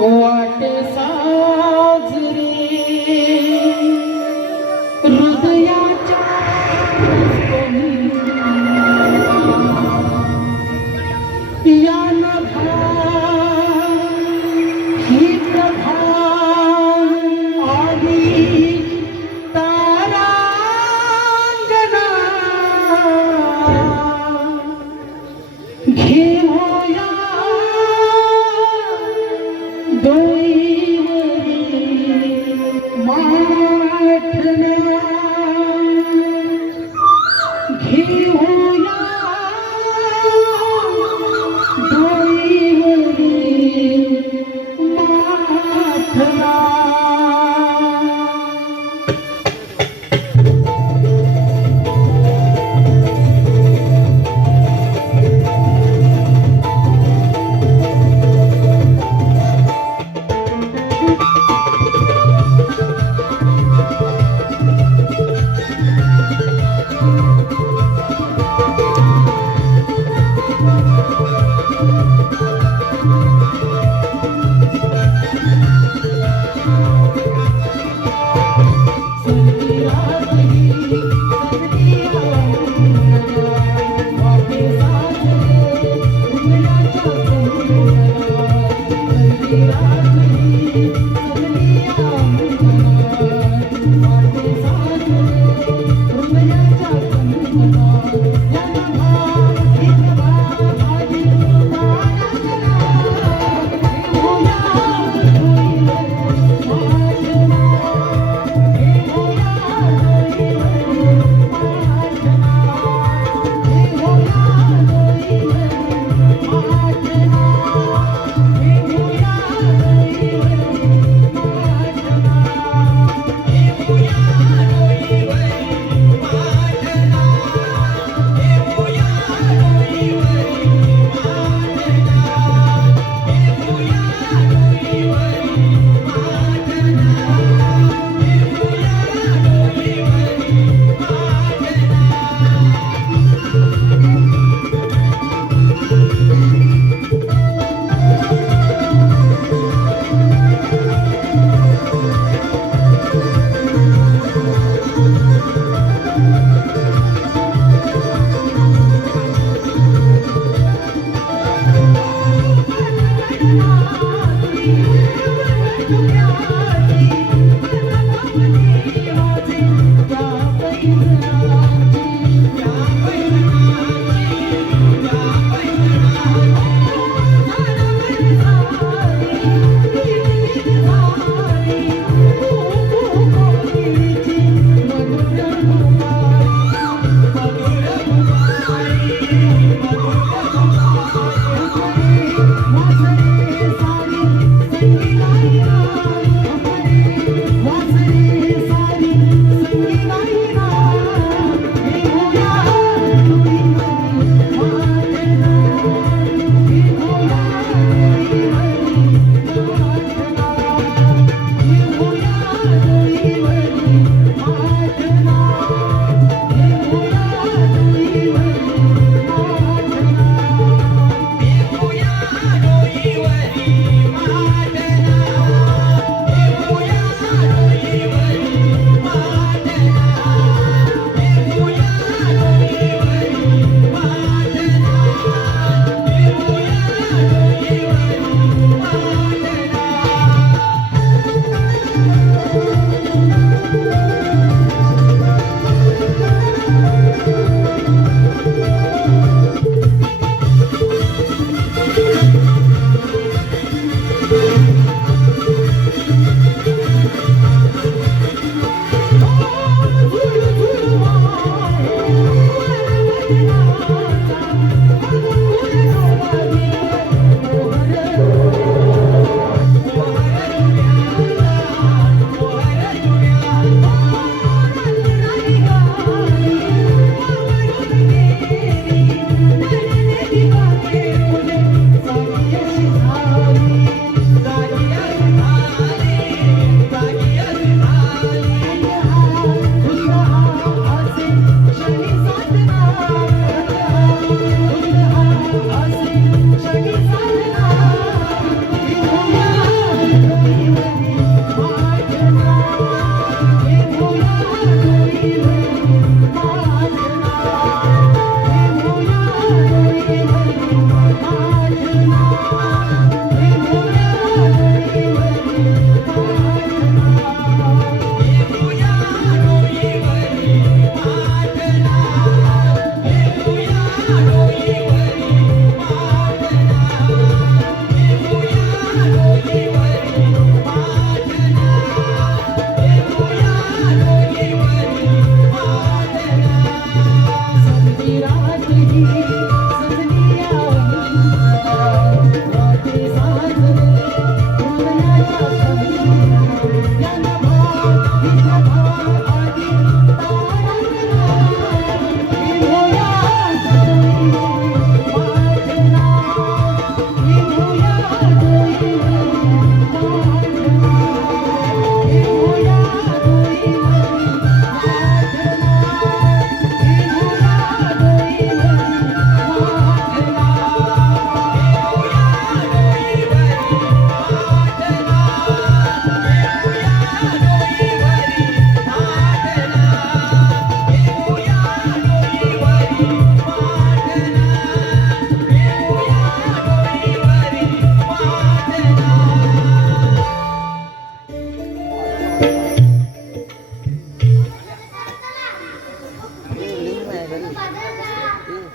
वाट साजरे हृदयाच्या या नभा ही प्रभा आली तारांगणा घेऊया माठना घेऊया डोईवरी माठना.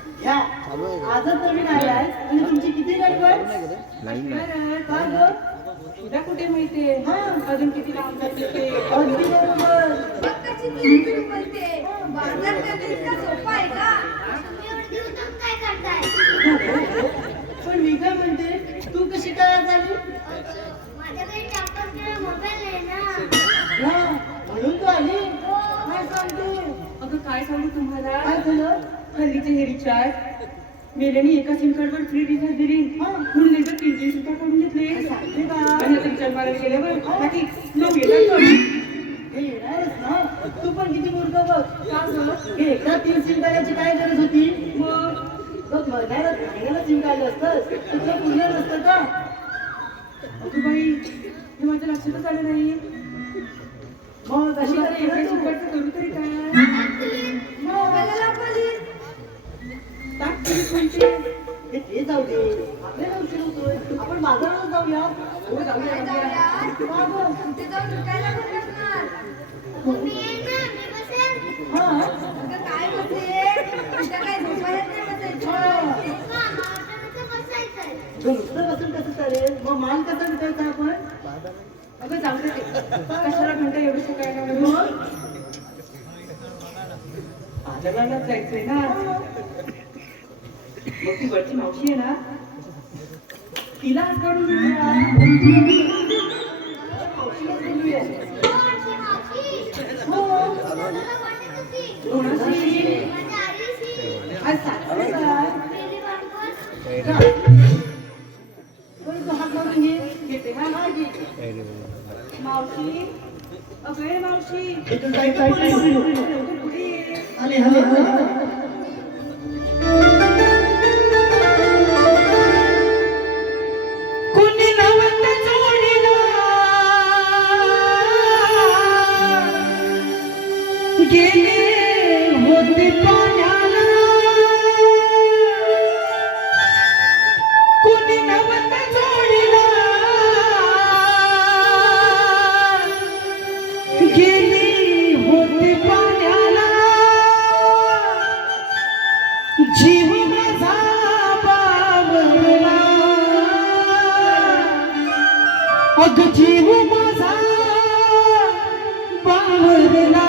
आजच नवीन आलाय आणि तुमची किती गडबड? तुला कुठे माहितीये अजून किती लांब जाते ते अगदी बरोबर. बाजार करणे इतका सोपा आहे का? काय करताय? पण मी काय म्हणते, तू कशी काय झाली? माझ्याकडे टाकलेला मोबाईल आहे ना. हा, म्हणून तू आली? काय सांगते? अगं काय सांगू तुम्हाला काय झालं? हल्लीचे हे रिचार्ज मेल्याने एका सिम कार्डवर फ्री रिचार्ज दिली म्हणून एकदा 300 रुपये काढून घेतले सांगते का? आणि आता रिचार्ज मारायला गेल्यावर बाकी लोक येतात हे येणारच ना. तू पण किती मूर्ख बघ. का गं? हे एकदा 3 सिम काढायची काय गरज होती? मग बघ महिन्याला सिम काढलं असतं तुझं पूर्ण नसतं का? अगं बाई हे माझ्या लक्षातच आलं नाही मग अशी आता तरी एका येणार सिम तू. कार्डचं करू तरी काय मोबाईलला पोलीस. टाक तरी कोणते ते जाऊ दे. आपल्याला उशीर होतोय. आपण बाजारात जाऊया. हो जाऊया जाऊया का गं? ते जाऊन लुटायला पण बसणार. मी येईन ना, मी बसेल. हा. अगं काय बसेल? तुझ्या काय झोपायला नाही बसायचं. हा. मला वाटतं बसायचंय. दुसरं बसून कसं चालेल? मग माल कसा विकायचा आपण? अगं जाऊ दे ते. कशाला घंटा एवढी सकाळी मग बाजाराला जायचंय ना मग ती वरची मावशी आहे ना तिला हात काढून घेऊया मावशीला बोलूया. मावशी. हो. मला वाटत होती. कोणाशी माझ्या आईशी. आज सासरे काय मेली बांधून. जा. बरं, तू हात मारून घे. घेते हा हा, घे. मावशी अगं मावशी इथून काय काय काय लवकर पुढे ये. आले आले आले. कोणी नवत जोडीला गेले होते पाण्याला कोणी नवत जोडीला गेली होती पाण्याला जीव माझा बावरला अग जीव माझा बावरला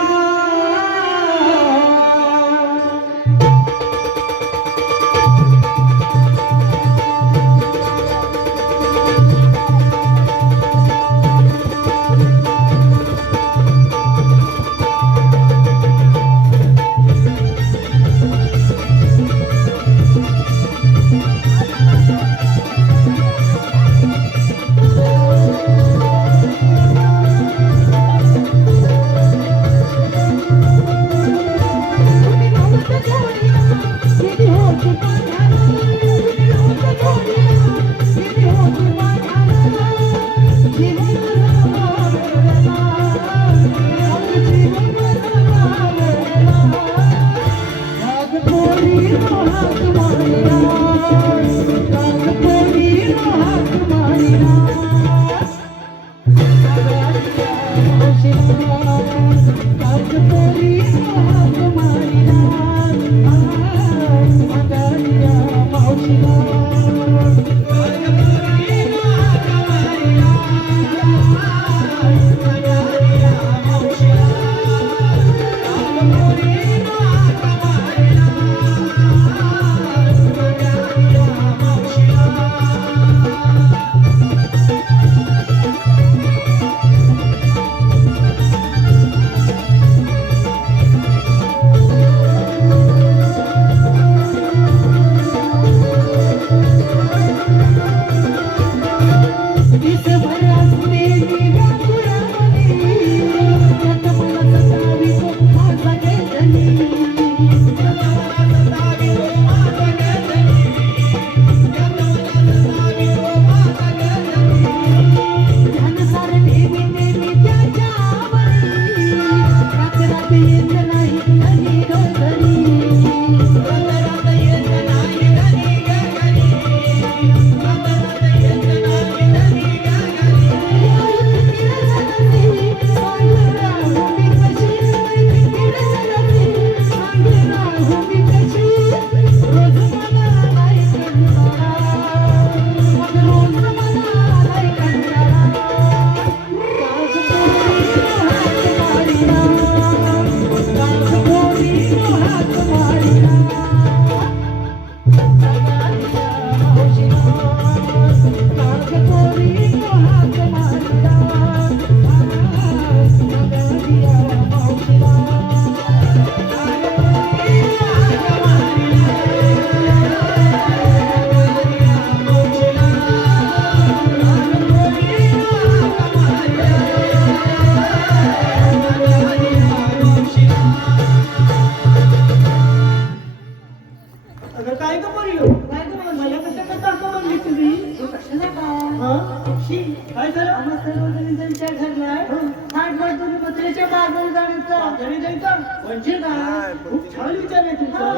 अगं काय का बोललो काय गं मावशी? मला कसं का टाका म्हणली तुम्ही तू कशाला काय? हा मावशी, काय झालं आम्हा सर्वजणींचा विचार ठरलाय. थाट तुम्ही पत्र्याच्या बाजारात जाण्याचा. बाजारी जायचं म्हणजे काय? खूप छान विचार आहे तुमचा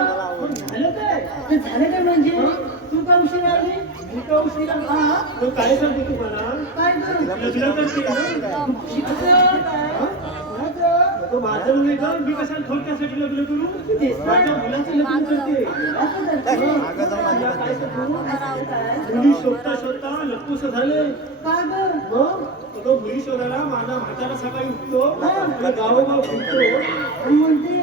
पण झालं काय तर झालं काय म्हणजे? तू का उशीर आली? मी का उशिरा तो काय सांगू तुम्हाला काय गं? लग्न करते ना मावशी कसं काय? कोणाचं? तो माझं मुली का मी कशाला थोडक्यासाठी लग्न करू तेच ना. माझ्या मुलाचं लग्न करते असं करते. तुला काय सांगू असं काय? मुली शोधता लपूस झाले का गं? मग तो मुली शोधायला माझा म्हातारा सकाळी उठतो आपला गावोगाव फिरतो आणि म्हणते,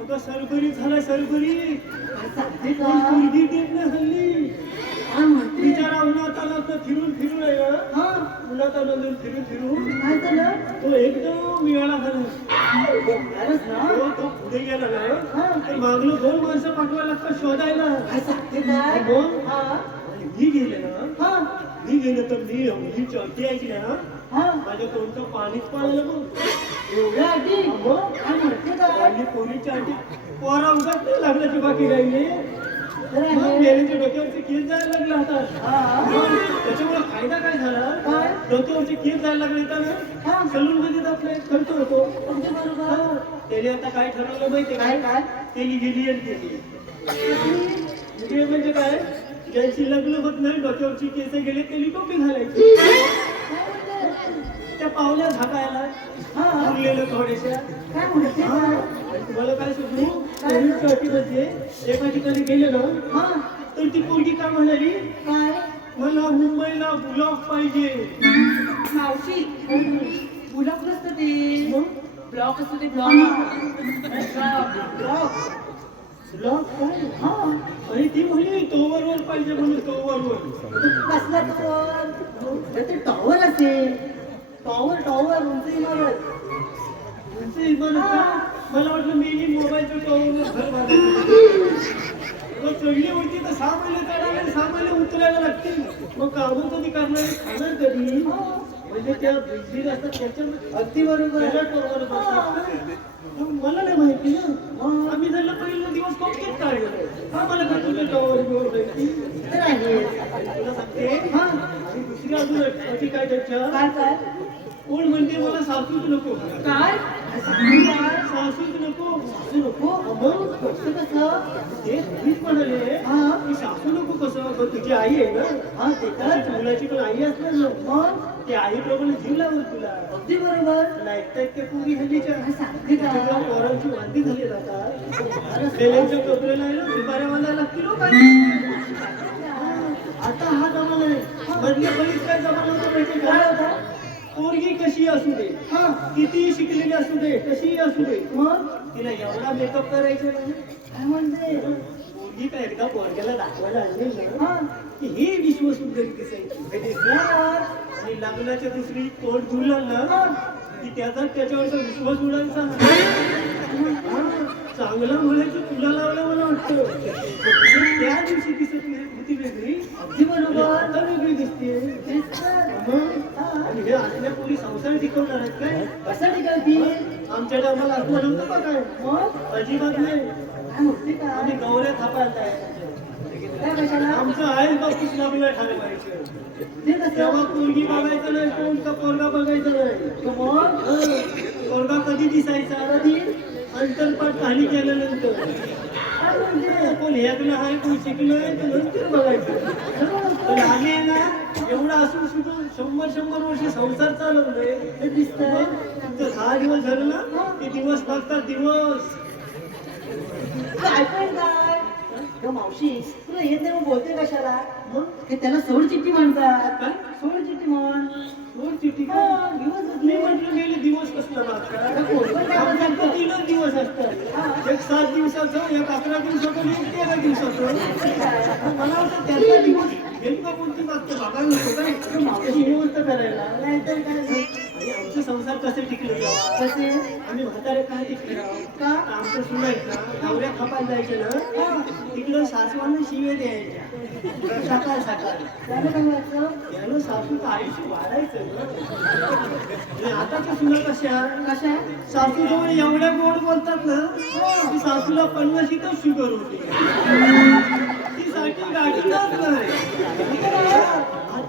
अगं सरबरी झाला सरबरी काय सांगते का? मुलगी देत नाही हल्ली काय म्हणते? बिचारा उन्हात आला तर फिरून आहे ना हा, उन्हात आला फिरून काय झालं? तो एकदम मिळाला झाला खरंच ना? तो पुढे गेला नाही हा. तर मागलं 2 माणसं पाठवायला लागतात शोधायला काय सांगते काय? मग? हा, आणि मी गेले ना हा, मी गेलो तर मी चर्ची ऐकली ना हा. माझ्या तोंडचं पाणीच पाळलं मग एवढ्या आधी? मग काय म्हणते काय? आणि पोरीच्या आधी पोरा उगाच नाही लागलं की बाकी राहिले तर मग आहे. मेलेच्या डोक्यावरचे केस जायला लागले हातात हा. मग त्याच्यामुळे फायदा काय झाला काय? डोक्यावरचे केस जायला लागले तर ना हा. सलून मध्ये आपले खर्च होतो अगदी बरोबर. त्याने आता काय ठरवलं माहिती काय काय? त्याने गेली आणि केली म्हणजे काय ज्यांची लग्न होत नाही डोक्यावरची केस गेले त्यांनी टोपी घालायची काय म्हणते? त्या पावल्या झाकायला हा. उरलेलं थोड्याशा काय म्हणते काय? आणि तुम्हाला काय सांगू पोलीसच्या अटीमध्ये एका ठिकाणी गेले ना हा. तर ती पोरगी काय म्हणाली काय? मला मुंबईला ब्लॉक पाहिजे मावशी ब्लॉक नसतं ते मग ब्लॉक असतं ते ब्लॉक ब्लॉक काय हा आणि ती म्हणे तोवरवर पाहिजे म्हणून तोवरवर कसला टॉवर? ते टॉवर असेल. टॉवर उंच इमारत. म्हणजे इमारत का? मला वाटलं मी मोबाईलच्या टॉवरवर घर बांधायचं मग चढली उडती तर 6 महिने चढायला 6 महिने उतरायला लागतील मग कामं कधी करणार खाणार कधी म्हणजे त्या बिल्डिंग असतात त्याच्यामध्ये अगदी बरोबर. त्याला टॉवर बसतात. मग मला नाही माहिती ना आम्ही झालं पहिला दिवस कोणतेच काढलं हा मला का तुझ्या टॉवर बिवर माहिती तर आहे. तुला सांगते हा. आणि दुसरी अजून अटी काय त्याच्या काय काय? कोण म्हणते मला सासूच नको काय? सांगते काय? सासूच नको असं नको. मग कसं कसं? ते तुम्हीच म्हणाले हा. की सासू नको कसं पण तुझी आई आहे ना हा, ते तशीच तर. मुलाची पण आई असणार ना मग? ते आईप्रमाणे जीव लावत तुला अगदी बरोबर. तुला ऐकतायत त्या पूर्वी हल्लीच्या काय सांगते त्याच्या काय? पोरांची वांदी झाली जातात खरंच ना? बेल्यांच्या टोपऱ्याला आहे ना दुपाऱ्यावाला लागतील हो काय आता हा जमाना आहे मधल्या पहिलीच काय जमाना होता माहिती काय का होता? पोरगी कशी असू दे हा. किती शिकलेली असू दे कशी असू दे मग? तिला एवढा मेकअप करायचा नाही काय म्हणते? पोरगी काय एकदा पोरग्याला दाखवायला आणली ना हा. की ही विश्वसुंदरी दिसायची दिसणार. आणि लग्नाच्या दुसरी तोंड धुलं ना हा. की त्याच्यावरचा विश्वास उडायचा हा, चांगलं म्हणायचं तुला लावलं मला वाटतं त्या दिवशी दिसत होती वेगळी अगदी बरोबर. आता वेगळी दिसते दिसणार. मग आणि हे असल्या पोरी संसार टिकवणार आहेत काय कसं टिकवतील? आमच्या टायमाला असलं नव्हतं का काय मग? अजिबात नाही काय म्हणते काय? आम्ही गौऱ्या थापायला तयार काय कशाला? आमचं आहे बाबतीत लग्न ठरवायचं ते कसं? तेव्हा पोरगी बघायचं नाही कोणता पोरगा बघायचा नाही मग? पोरगा कधी दिसायचा कधी? अंतरपाठ खाली केल्यानंतर काय म्हणते? कोण हेकलं आहे कोण शिकलोय ते नंतर बघायचं पण आम्ही आहे ना एवढं असून सुद्धा 100 वर्ष संसार चालवलोय ते दिसतंय. तुमचं 6 दिवस झालं ना ते दिवस बघतात दिवस काय पण काय? गं मावशी, तुला येत नाही मग बोलते कशाला? मग हे त्याला सोड चिठ्ठी म्हणतात. काय? सोड चिठ्ठी म्हण. दोन चिठ्ठी हा, का? दिवस मी होते. म्हटलं गेले दिवस कसला आता लागतात कोण पण काय आमच्याकडे म्हणतात? 3च दिवस असतात एक 7 दिवसाचं एक 11 दिवसाचं आणि एक 13 दिवसाचं मला वाटतं त्याचा दिवस नेमका कोणती मागते बघायला नको काय गं मावशी, निवृत्त करायला नाहीतर काय? आणि आमचे संसार कसे टिकले तेव्हा? कसे? आम्ही म्हातारे काय टिकले का? आमचं सुनायचं नवऱ्या खापायला जायचे ना तिकडं सासवांना शिवे द्यायच्या सकाळ सकाळ त्याला काय व्हायचं? यानं सासूचं आयुष्य वाढायचं ना. आणि आताच्या सुना कशा कशा? सासू जवळ एवढ्या गोड बोलतात ना की सासूला 50 शुगर होते ती गाठीतच नाही.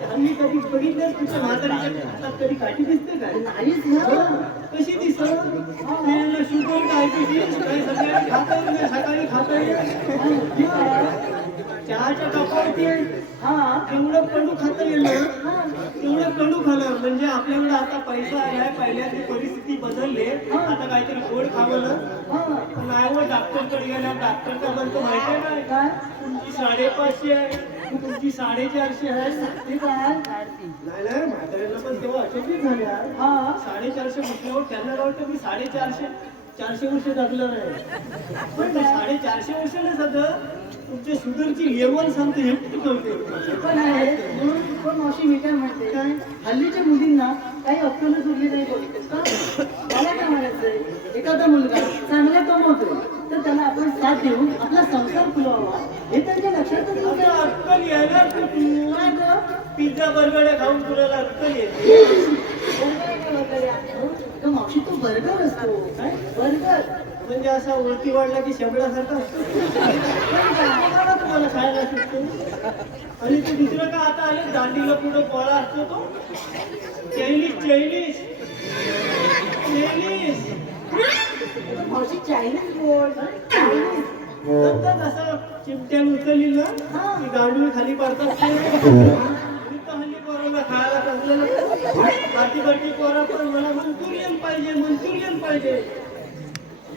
हल्ली कधी बघितलं तुझ्या म्हातारीच्या हातात कधी काठी दिसते का? नाहीच ना. कशी दिसत? त्याला शुगर डायबिटीस काही सकाळी खाता येईल, सकाळी खाता येईल. चहाच्या कपावरती जेवढं कडू खाता येईल ना तेवढं कडू खाणार. म्हणजे आपल्याकडे आता पैसा आलाय, पहिल्याची परिस्थिती बदलली, आता काहीतरी गोड खावं ना. नाही व डॉक्टरकडे गेल्या, डॉक्टर का म्हणतो माहिती आहे काय? तुमची 550 आहे, तुमची 450 आहे. ते काय? नाही नाही, म्हाताऱ्यांना पण तेव्हा अचंबित झाल्या. 450 म्हटल्यावर त्यांना वाटतं मी 450 वर्ष जगलं नाही. पण ते 450 वर्ष नाही जातं, तुमच्या शुगरची लेवल सांगते हे कळते. पण आहे म्हणून पण मावशी मी काय म्हणते काय हल्लीच्या मुलींना काही अक्कलच उरली नाही बोलतेस का? मला काय म्हणायचंय, एखादा मुलगा चांगला कमवतोय तर त्याला आपण साथ देऊन आपला संसार फुलवावा हे त्यांच्या लक्षातच आता नव्हतं. अक्कल यायला तर तू काय गं? पिझ्झा बर्गर खाऊन तुला अक्कल येते. तो मावशी तो बर्गर असतो काय बर्गर म्हणजे असा वरती वाढला की शेवड्यासारखा असतो. तुम्हाला खायला सुचतो. आणि ते दुसरं का आता आले दांडीला पुढं पोळा असतो तो चायनीज चायनीज चायनीज. मावशी चायनीज बोल चायनीज नंतर असं चिमट्यान उचलली ना की गांडूळ खाली पडतात. हल्ली पोराला खायला कसलं बाकी पोरा पण मला मंचुरियन पाहिजे मंचुरियन पाहिजे.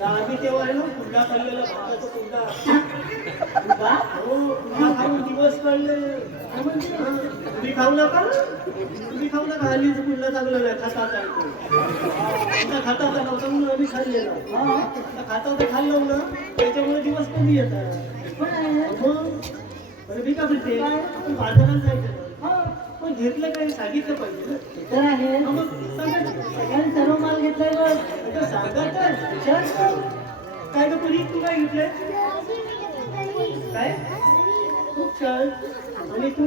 आम्ही तेव्हा आहे ना कुंडा खाल्लेला भाताचा कुंडा. हो कुंडा खाऊन दिवस काढले. तुम्ही खाऊ नका, तुम्ही खाऊ नका. हल्लीच कुंडा चांगला नाही, खाता खाता नव्हता म्हणून आम्ही खाल्लेला. खाता खाल्लं ना त्याच्यामुळे दिवस कमी येतात. बरं मी का म्हणते आपण बाजारात जायचं पण घेतलं काही सांगितलं पाहिजे. तर आहे मग सांगा सगळ्यांनी सर्व माल घेतलाय बघ. आता सांगा तर विचार कर. काय का परी तू काय घेतलंय? काय खूप छान. आणि तू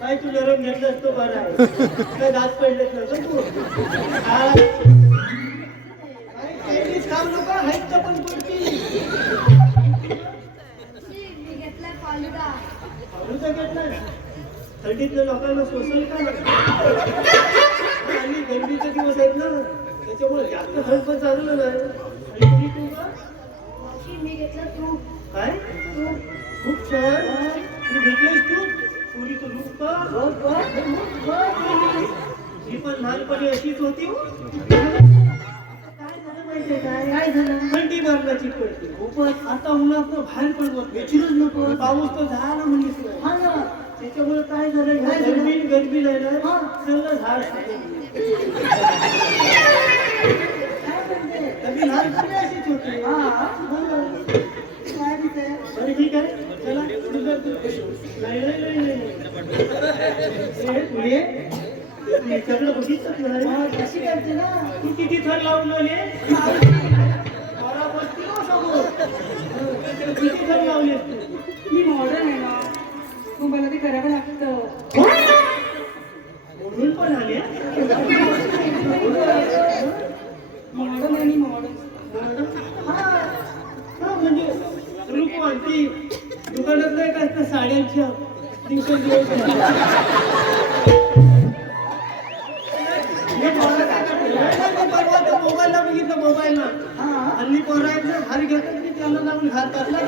काय तू नरम घेतलं असतो बरं आहे. काय दात पडलेत नव्हतं तू काय तेच काम नको आहेत तर पण कोणती मी घेतलाय फालुदा. फालुदा घेतलाय. थंडीतल्या लोकांना सोसल का आणि गर्मीचे दिवस आहेत ना त्याच्यामुळे जास्त थंड पण चांगलं नाही. आणि तुम्ही तू का मावशी मी घेतलं तूप. काय तू खूप छान. तू घेतलंयस तू पुरी तू रूप का ही पण लहानपणी अशीच होती. काय झालं माहितीये काय काय झालं? थंडी मारण्याची पडते खूपच. आता उन्हात बाहेर पडवत विचारूच नको. पाऊस तर झाला म्हणलीस नाही. हा ना त्याच्यामुळे काय झालं काय झालं? गरमी नाही ना सगळं झाड काय म्हणते? कधी लहानपणी अशीच होती. काय म्हणते? बरं ठीक आहे चला नाही नाही नाही नाही पुढे सगळं बघितलं मग कशी करते ना तू किती थर लावले मला बसती ना समोर. किती थर लावले तू मी मॉडर्न आहे ना मग मला ते करावं लागतं. म्हणून पण आले मॉडर्न आणि मॉडर्न. हा म्हणजे रूप वाटती दुकानात नाही का त्या साड्यांच्या दिवसेंदिवस मोबाईलला बघितलं मोबाईलला हल्ली पोरं आहेत ना हारी घेतात की त्यांना लावून खातात ना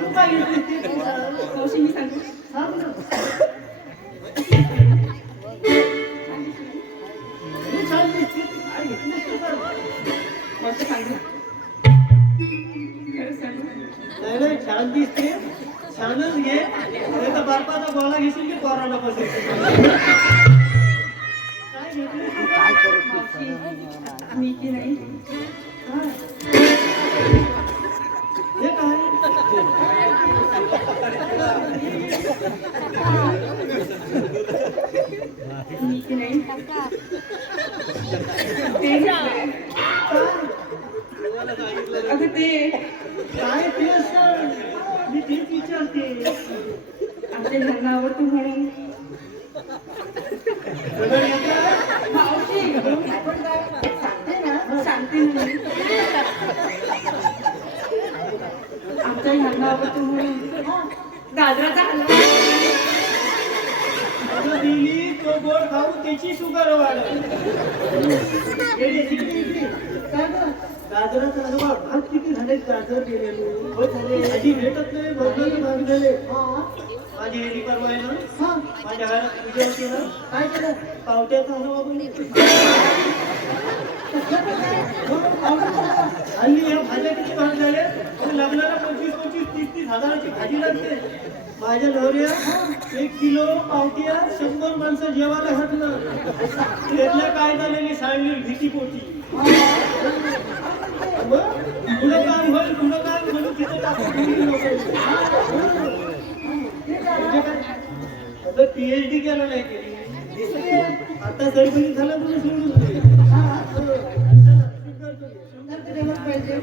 तू काय घेतली ती मावशी मी सांगू सांग ना तू छान दिसते काय घेतलीस तू तर मावशी सांगू खरंच सांगू नाही नाही छान दिसते छानच घे नाही तर बापाचा गोळा घेशील की पोराला पसरते काय घेतली मावशी मी की नाही हे काय मी की नाही ते घेतलंय. अगं ते काय ते असं मी तेच विचारते आमच्या घरला आवडतो म्हणून सगळं येतं? मावशी आपण काय सांगते ना सांगते ना आवडतो म्हणून. हा. गाजराचा हलवा अगं दिली तो गोड खाऊ त्याची शुगर वाढेल. काय गं? गाजराचा हलवा भात किती झाले गाजर गेलेले हो झाले. आधी भेटत नाही भरलं भाग झाले. हा. माझी हेडी परवा आहे ना हा. माझ्या घरात पूजा होती ना काय केलं? पावट्याचा हलवा बनवतो. कसलं पण काय? हो, आवडतं मला. हल्ली या भाज्या किती महाग झाल्या आणि लग्नाला 25-25, 30-30 हजाराची भाजी लागते. माझ्या नवऱ्या 1 किलो पावट्या 100 माणसं जेवायला घातलं. त्यातल्या काय झालेली सांडली भीती पोटी. पुढं काम होईल पुढं काम म्हणून तिथं टाकून म्हणजे काय आता PhD केलं नाही केली आता सरपंच झालं म्हणून सोडून दिली. हा. चला, शुगर करूया. शुगर केल्यावर पाहिजे.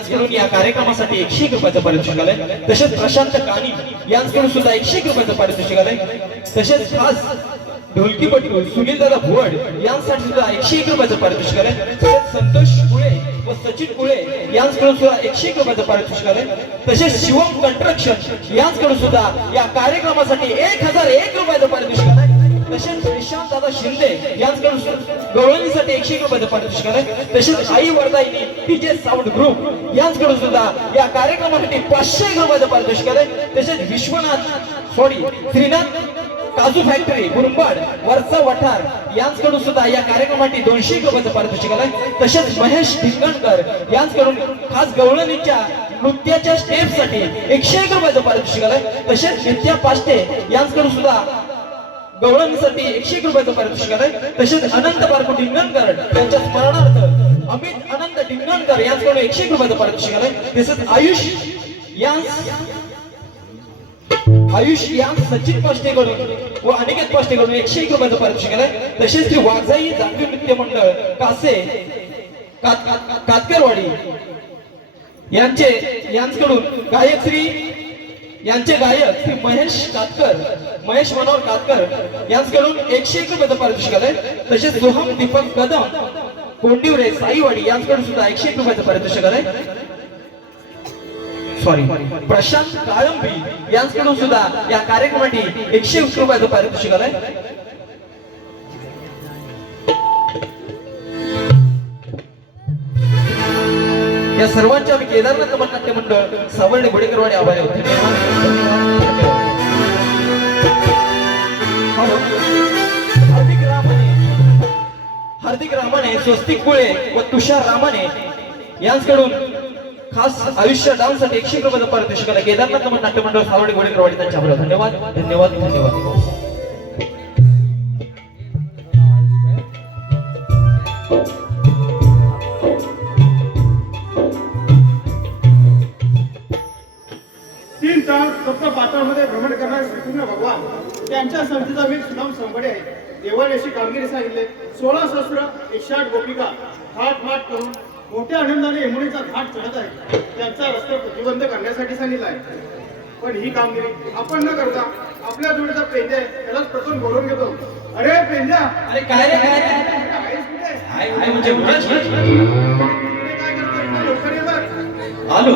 यांच्याकडून या कार्यक्रमासाठी 101 रुपयाचं पारितोषिक आलंय. तसेच प्रशांत कानी यांच्याकडून सुद्धा 101 रुपयाचं पारितोषिक आलंय. तसेच खास ढोलकीपटू सुनील दादा भुवड यांसाठी सुद्धा 101 रुपयाचं पारितोषिक आलंय. तसेच संतोष कुळे व सचिन कुळे यांच्याकडून सुद्धा 101 रुपयाचं पारितोषिक आलंय. तसेच शिवम कंस्ट्रक्शन यांच्याकडून सुद्धा या कार्यक्रमासाठी 1001 रुपयाचं पारितोषिक आलंय. तसेच निशांत दादा शिंदे यांच्याकडून गवळणीसाठी 101 रुपयाचं पारितोषिक आलंय. तसेच आई वरदाईनी डीजे साऊंड ग्रुप यांच्याकडून सुद्धा या कार्यक्रमासाठी 501 रुपयाचं पारितोषिक आलंय. तसेच श्रीनाथ काजू फॅक्टरी मुरबाड वरचा वठार यांच्याकडून सुद्धा या कार्यक्रमासाठी 201 रुपयाचं पारितोषिक आलंय. तसेच महेश ढिंगणकर यांच्याकडून खास गवळणीच्या नृत्याच्या स्टेपसाठी 101 रुपयाचं पारितोषिक आलंय. तसेच नित्या पाष्टे यांच्याकडून सुद्धा गवळणीसाठी 101 रुपयाचं पारितोषिक आलंय. तसेच अनंत बारको ढिंगणकर यांच्या स्मरणार्थ अमित अनंत ढिंगणकर यांच्याकडून 101 रुपयाचं पारितोषिक आलंय. तसेच आयुष यांस सचिन पाष्टेकडून व अनिकेत पाष्टेकडून 101 रुपयाचं पारितोषिक आलंय. तसेच श्री वाघजाई जागृत नृत्य मंडळ कासे कातकरवाडी यांच्याकडून यांचे गायक श्री महेश मनोहर कातकर यांच्याकडून 101 रुपयाचं पारितोषिक आलंय. तसेच सोहम दीपक कदम कोंडिवरे साईवाडी यांच्याकडून सुद्धा 101 रुपयाचं पारितोषिक आलंय. प्रशांत काळंबी यांच्याकडून सुद्धा या कार्यक्रमासाठी 101 रुपयाचं पारितोषिक आलंय. या सर्वांच्या आम्ही केदारनाथ नाट्य मंडळ सावर्डे गुडेकरवाडी आभारी आहोत. हार्दिक रामाने स्वस्तिक कुळे व तुषार रामाने यांच्याकडून खास आयुष्य डान्स साठी 101 रुपयाचं पारितोषिक आलंय. केदारनाथ नाट्य मंडळ सावर्डे गुडेकरवाडी त्यांच्या आभारी. धन्यवाद धन्यवाद धन्यवाद. फक्त पात्रामध्ये भ्रमण करणारे श्रीकृष्ण भगवान त्यांच्या संतीचा वीर सुनाम संबडे आहे. देवाने अशी कामगिरी सांगितले. 16 सहस्र 108 गोपिका घाट माट करून मोठ्या आनंदाने यमुनेचा घाट चढत आहे. त्यांचा रस्ता प्रतिबंध करण्यासाठी सांगितला आहे. पण ही कामगिरी आपण न करता आपल्या जोडीचा पेंद्या त्यालाच प्रथम बोलवून घेतो. अरे पेंद्या, अरे काय रे काय म्हणजे काय करतो लवकर ये बघ. आलो.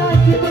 Thank you.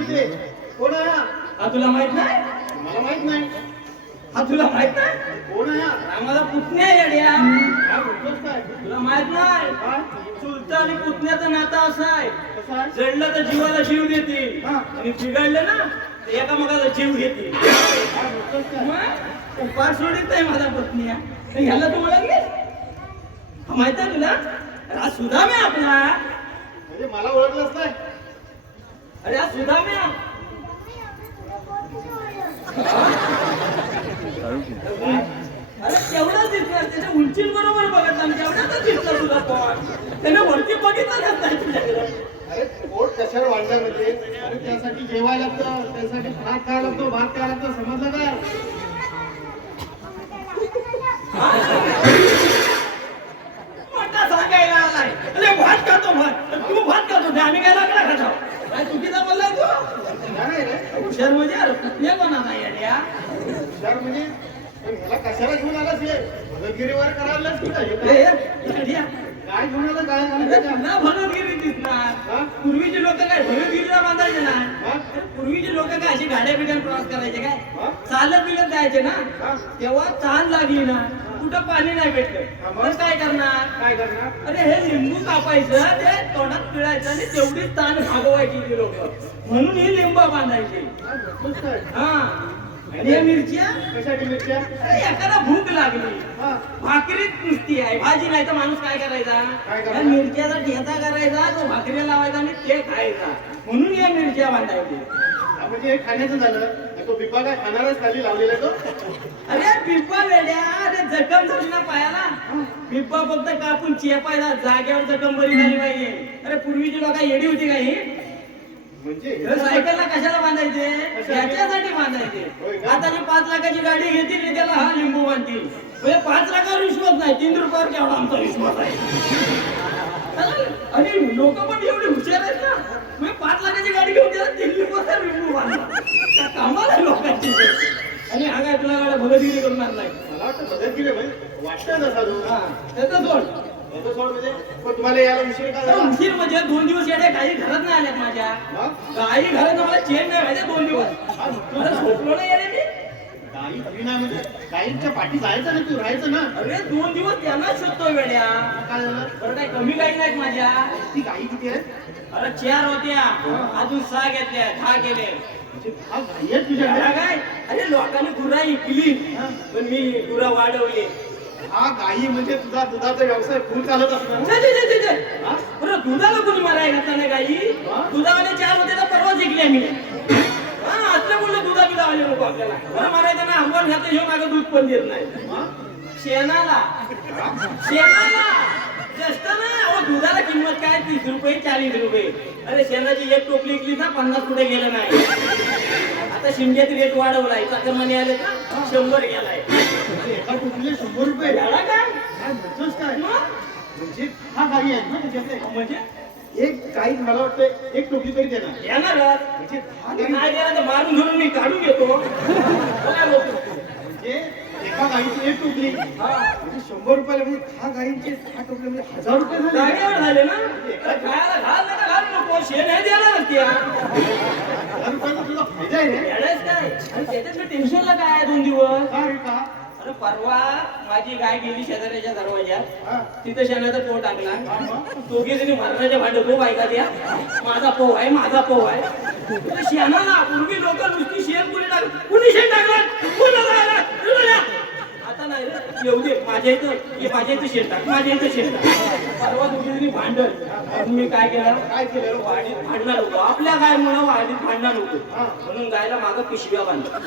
बोलते कोण आहे हा? हा तुला माहित नाही? मला माहित नाही हा तुला माहित नाही? कोण आहे हा? आम्हाला पुतण्या येड्या. काय बोलतोस काय तुला माहित नाही? काय चुलता आणि पुतण्याचं नातं असं आहे. कसं आहे जडलं तर जीवाला जीव देतील हा. आणि बिघडलं ना तर एकामेकाला जीव घेतील. काय बोलतोस काय मग उपार सोडित नाही माझा पत्नी. ह्याला तू ओळखलीस? हा माहित आहे तुला? अरे हा सुदाम्या आपला. म्हणजे मला ओळखलंच नाही अरे हा सुदाम्या. अरे तेवढाच दिसणार त्याच्या उंची बरोबर बघत नाही तेवढाच दिसला तुला पण. त्याने वरती बघितलं नाही तुझ्याकडे. अरे पोट कशावर वाढलं म्हणजे अरे त्यासाठी जेवायला लागतं त्यासाठी भात खायला लागतो भात खायला लागतो समजलं काय मोठा सांगायला आलाय. अरे भात खातो भात. तू भात खातो ते आम्ही काय लागला खातो. काय चुकीचा बोललाय तू? नाही रे हुशार म्हणजे अरे कुठल्या कोणाला येड्या. हुशार म्हणजे पण ह्याला कशाला घेऊन आलास हे भगतगिरीवर करायलाच कुठं हे ए, काय? येड्या. काय घेऊन आलं काय अरे आलं तुला भगतगिरी दिसणार. पूर्वीचे लोक काय भगतगिरीला बांधायचे ना. हा? पूर्वीचे लोक काय अशी गाड्या बिड्या प्रवास करायचे हा? काय चालत बिलत जायचे ना. हा? तेव्हा तहान लागली ना कुठं पाणी नाही हा भेटलं मग? तर काय करणार. काय करणार अरे हे लिंबू कापायचं ते तोंडात पिळायचं आणि तेवढीच ताण भागवायची ती लोक म्हणून ही लिंबा बांधायची. काय बोलतोस काय हा आणि या मिरच्या कशासाठी मिरच्या अरे एखादा भूक लागली हा भाकरीच नुसती आहे भाजी नाही तर माणूस काय करायचा काय करणार? या मिरच्याचा ठेचा करायचा तो भाकरी लावायचा आणि ते खायचा म्हणून या मिरच्या बांधायच्या. हा, म्हणजे हे खाण्याचं झालं आणि तो बिब्बा काय खाणारच खाली लावलेला आहे तो अरे बिब्बा वेड्या अरे जखम झाली ना पायाला बिब्बा फक्त कापून चेपायला जागेवर जखम बरी झाली पाहिजे. अरे पूर्वीची लोक येडी होती काही म्हणजे सायकलला कशाला बांधायचे याच्यासाठी बांधायचे. होय का? आता जी 5 लाखाची गाडी घेतील आणि त्याला हा लिंबू बांधतील म्हणजे 5 लाखावर विश्वास नाही 3 रुपयावर केवढा आमचा विश्वास आहे. आणि लोक पण एवढे हुशार आहेत ना म्हणजे 5 लाखाची गाडी घेऊन त्याला 3 रुपयाचा लिंबू बांधला कामाला लोकांची. आणि हा काय तुला गाड्या भगतगिरी करणार नाही. मला वाटतं मदतगिरी म्हणजे वाटतं जसा तो हा त्याचं सोड. याचं सोड म्हणजे पण तुम्हाला यायला उशीर का झाला उशीर म्हणजे 2 दिवस येड्या काही घरात नाही आल्यात माझ्या. हा? काही घरात मला चेन नाही व्हायचे 2 दिवस. हा, मला झोपलो नाही येडे मी. गाई घरी नाही म्हणजे गाईंच्या पाठी जायचं ना तू राहायचं ना अरे 2 दिवस त्यांना शोधतोय वेड्या. काय झालं बरं काय कमी काही नाहीत माझ्या. ती गाई किती आहे अरे 4 होत्या अजून 6 घेतल्या 10 केले. म्हणजे हा गाई आहेत एवढा तुझ्याकडे काय अरे लोकांनी गुरा इकली पण मी गुरा वाढवली. हा गाई म्हणजे तुझा दुधाचा व्यवसाय फुल चालत असणार छे, छे, छे, छे, छे. हा? बरं दुधाला कोणी माराय घातला नाही गाई. हा? दुधावाले 4 होते तर परवा जिंकले मी. हा असलं बोललं दुधा बिधा आले नको आपल्याला. बरं मारायचं ना अंगण घातलं हे मागं दूध पण देत नाही. हा? शेणाला शेणाला जास्त नाही अहो दुधाला किंमत काय 30 रुपये 40 रुपये. अरे शेणाची एक टोपली विकली ना 50 कुठे गेलं नाही. आता शिमग्यात रेट वाढवलाय चाकरमाने आले ना 100 गेलाय. म्हणजे एका टोपलीला 100 रुपये याला काय काय म्हणतोस काय मग? म्हणजे हा गाई आहेत ना त्याच्यातले म्हणजे एक गाई मला वाटतं एक टोपली तरी देणार येणारच. म्हणजे हा आणि गाई नाही गेला तर मारून धरून मी काढून घेतो. काय बोलतो? म्हणजे एका गाईची एक टोपली हा. म्हणजे 100 रुपयाला म्हणजे 10 गाईंचे 10 टोपले म्हणजे 1000 रुपये झाले जागेवर झाले ना अरे खायला घाल नाही तर घाल नको शेण आहे द्यायला नसते. 1000 रुपयाचा तुझा फायदा आहे रे येडायच काय आणि त्याच्यात मी टेन्शनला काय आहे 2 दिवस. का रे का अरे परवा माझी गाय गेली शेजाऱ्याच्या दरवाज्यात हा? तिथं शेणाचा पोह टाकला. दोघे जणी मरणाच्या भांडत खूप ऐका द्या माझा पोह आहे माझा पोह आहे. तर शेणाला पूर्वी लोक नुसती शेण कुणी टाक कुणी शेण टाकलं कुणाला आला? कुणाला? आता नाही रे येऊ दे माझ्या इथं हे माझ्या इथं शेण टाक माझ्या इथं शेण टाक. परवा दोघे जणी भांडण म्हणून मी काय केलं काय केलं रे? वाडीत भांडणार होतो आपल्या गायमुळं वाडीत भांडणार होतो हा. म्हणून गायला मागं पिशव्या बांधल्या.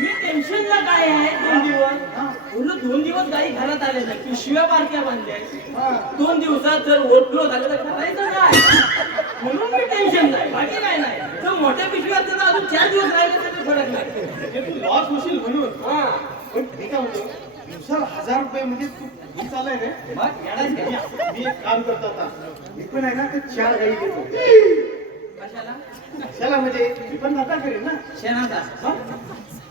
मी टेन्शनला काय आहे 2 दिवस बोललो 2 दिवस गाई घरात आले नाही पिशव्या बारक्या बांधल्या. हा. 2 दिवसात जर ओटलो झालं तर करायचं काय म्हणून मी टेन्शन नाही बाकी काय नाही. जर मोठ्या पिशव्यात तर अजून 4 दिवस राहिले तर फरक नाही. म्हणजे तू लॉस होशील म्हणून हा पण मी काय म्हणतो दिवसाला 1000 रुपये म्हणजे तू ही चाललाय रे मग येडायच काय? मी एक काम करतो आता मी पण आहे ना ते 4 गाई घेतो कशाला कशाला म्हणजे मी पण धंदा करेन ना शेणाचा हा?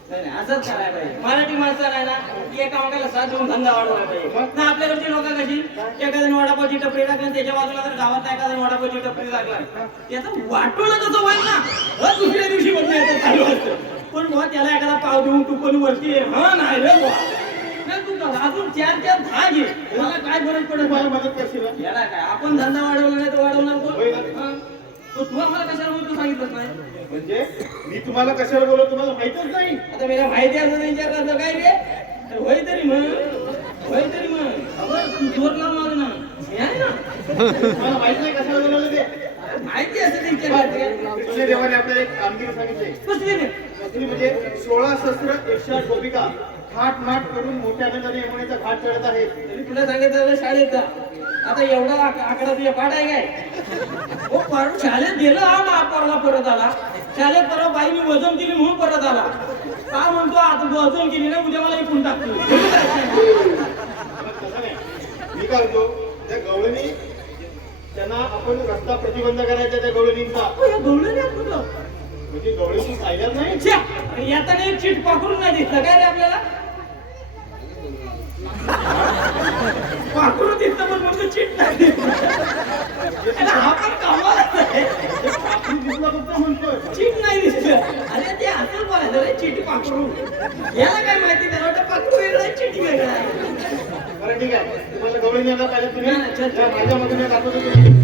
नाही नाही, असंच करायला पाहिजे. मराठी माणसं आहे ना की एकामेकाला साथ देऊन धंदा वाढवायला पाहिजे. ना आपल्याकडची लोक कशी एखाद्याने वडापावची टपरी टाकली आणि त्याच्या बाजूला जर गावात एखाद्याने वडापावची टपरी टाकला त्याचं वाटोळं कसं होईल ना दुसऱ्या दिवशी बघण्याचं चालू असतं. पण बुवा त्याला एखादा पाव देऊन टुकून वरती ये. हा नाही रे बुवा नाही तू अजून 4-4 10 घे मला काय गरज पडत मला मदत करशील का? याला काय आपण धंदा वाढवला नाही तर वाढवणार होय कोण? ना. हा. तो तू आम्हाला कशाला बोलतो सांगितलंच नाही. म्हणजे मी तुम्हाला कशाला बोलवतो तुम्हाला माहितच नाही. आता मला माहिती असं विचार करतो काय रे तर होय तरी मग अगं तू जोर लावून माग ना हे आहे ना तुम्हाला माहित नाही कशाला बोलवलं ते. माहिती असं ते विचार करते कृष्ण देवाने आपल्याला एक कामगिरी सांगितली. कसली रे कसली म्हणजे 16 शस्त्र 108 गोपिका थाट माट करून मोठ्या आनंदाने यमुनेचा घाट चढत आहेत. तरी तुला सांगितलं शाळेत जा आता एवढा आकडा तुझ्या पाठ आहे काय हो पाठ शाळेत गेलं हा महापौरला परत आला शाळेत परत बाईने वजन केली म्हणून परत आला का म्हणतो आता वजन केली ना उद्या मला इकून टाकतो तसं नाही. मी काय होतो त्या गवळणी त्यांना आपण रस्ता प्रतिबंध करायचा त्या गवळणींचा. म्हणजे गवळणी सायल्यात नाही. येताना एक चीट पाखरून नाही दिसतं काय रे आपल्याला पाखरून दिसतं पण म्हणतो चीट नाही दिसतं. अरे हा पण कमालच आहे. आपण दिसला फक्त म्हणतोय. चीट नाही दिसतं अरे ते असं बोलायचं रे चीट पाखरून याला काय माहिती त्याला वाटतं पाखरू वेगळं आहे चीट वेगळं आहे. बरं ठीक आहे तुम्हाला गवळणी आता पाहिजे तुम्ही नाही, नाही, चल. या माझ्या मधून दाखवतो तुम्ही.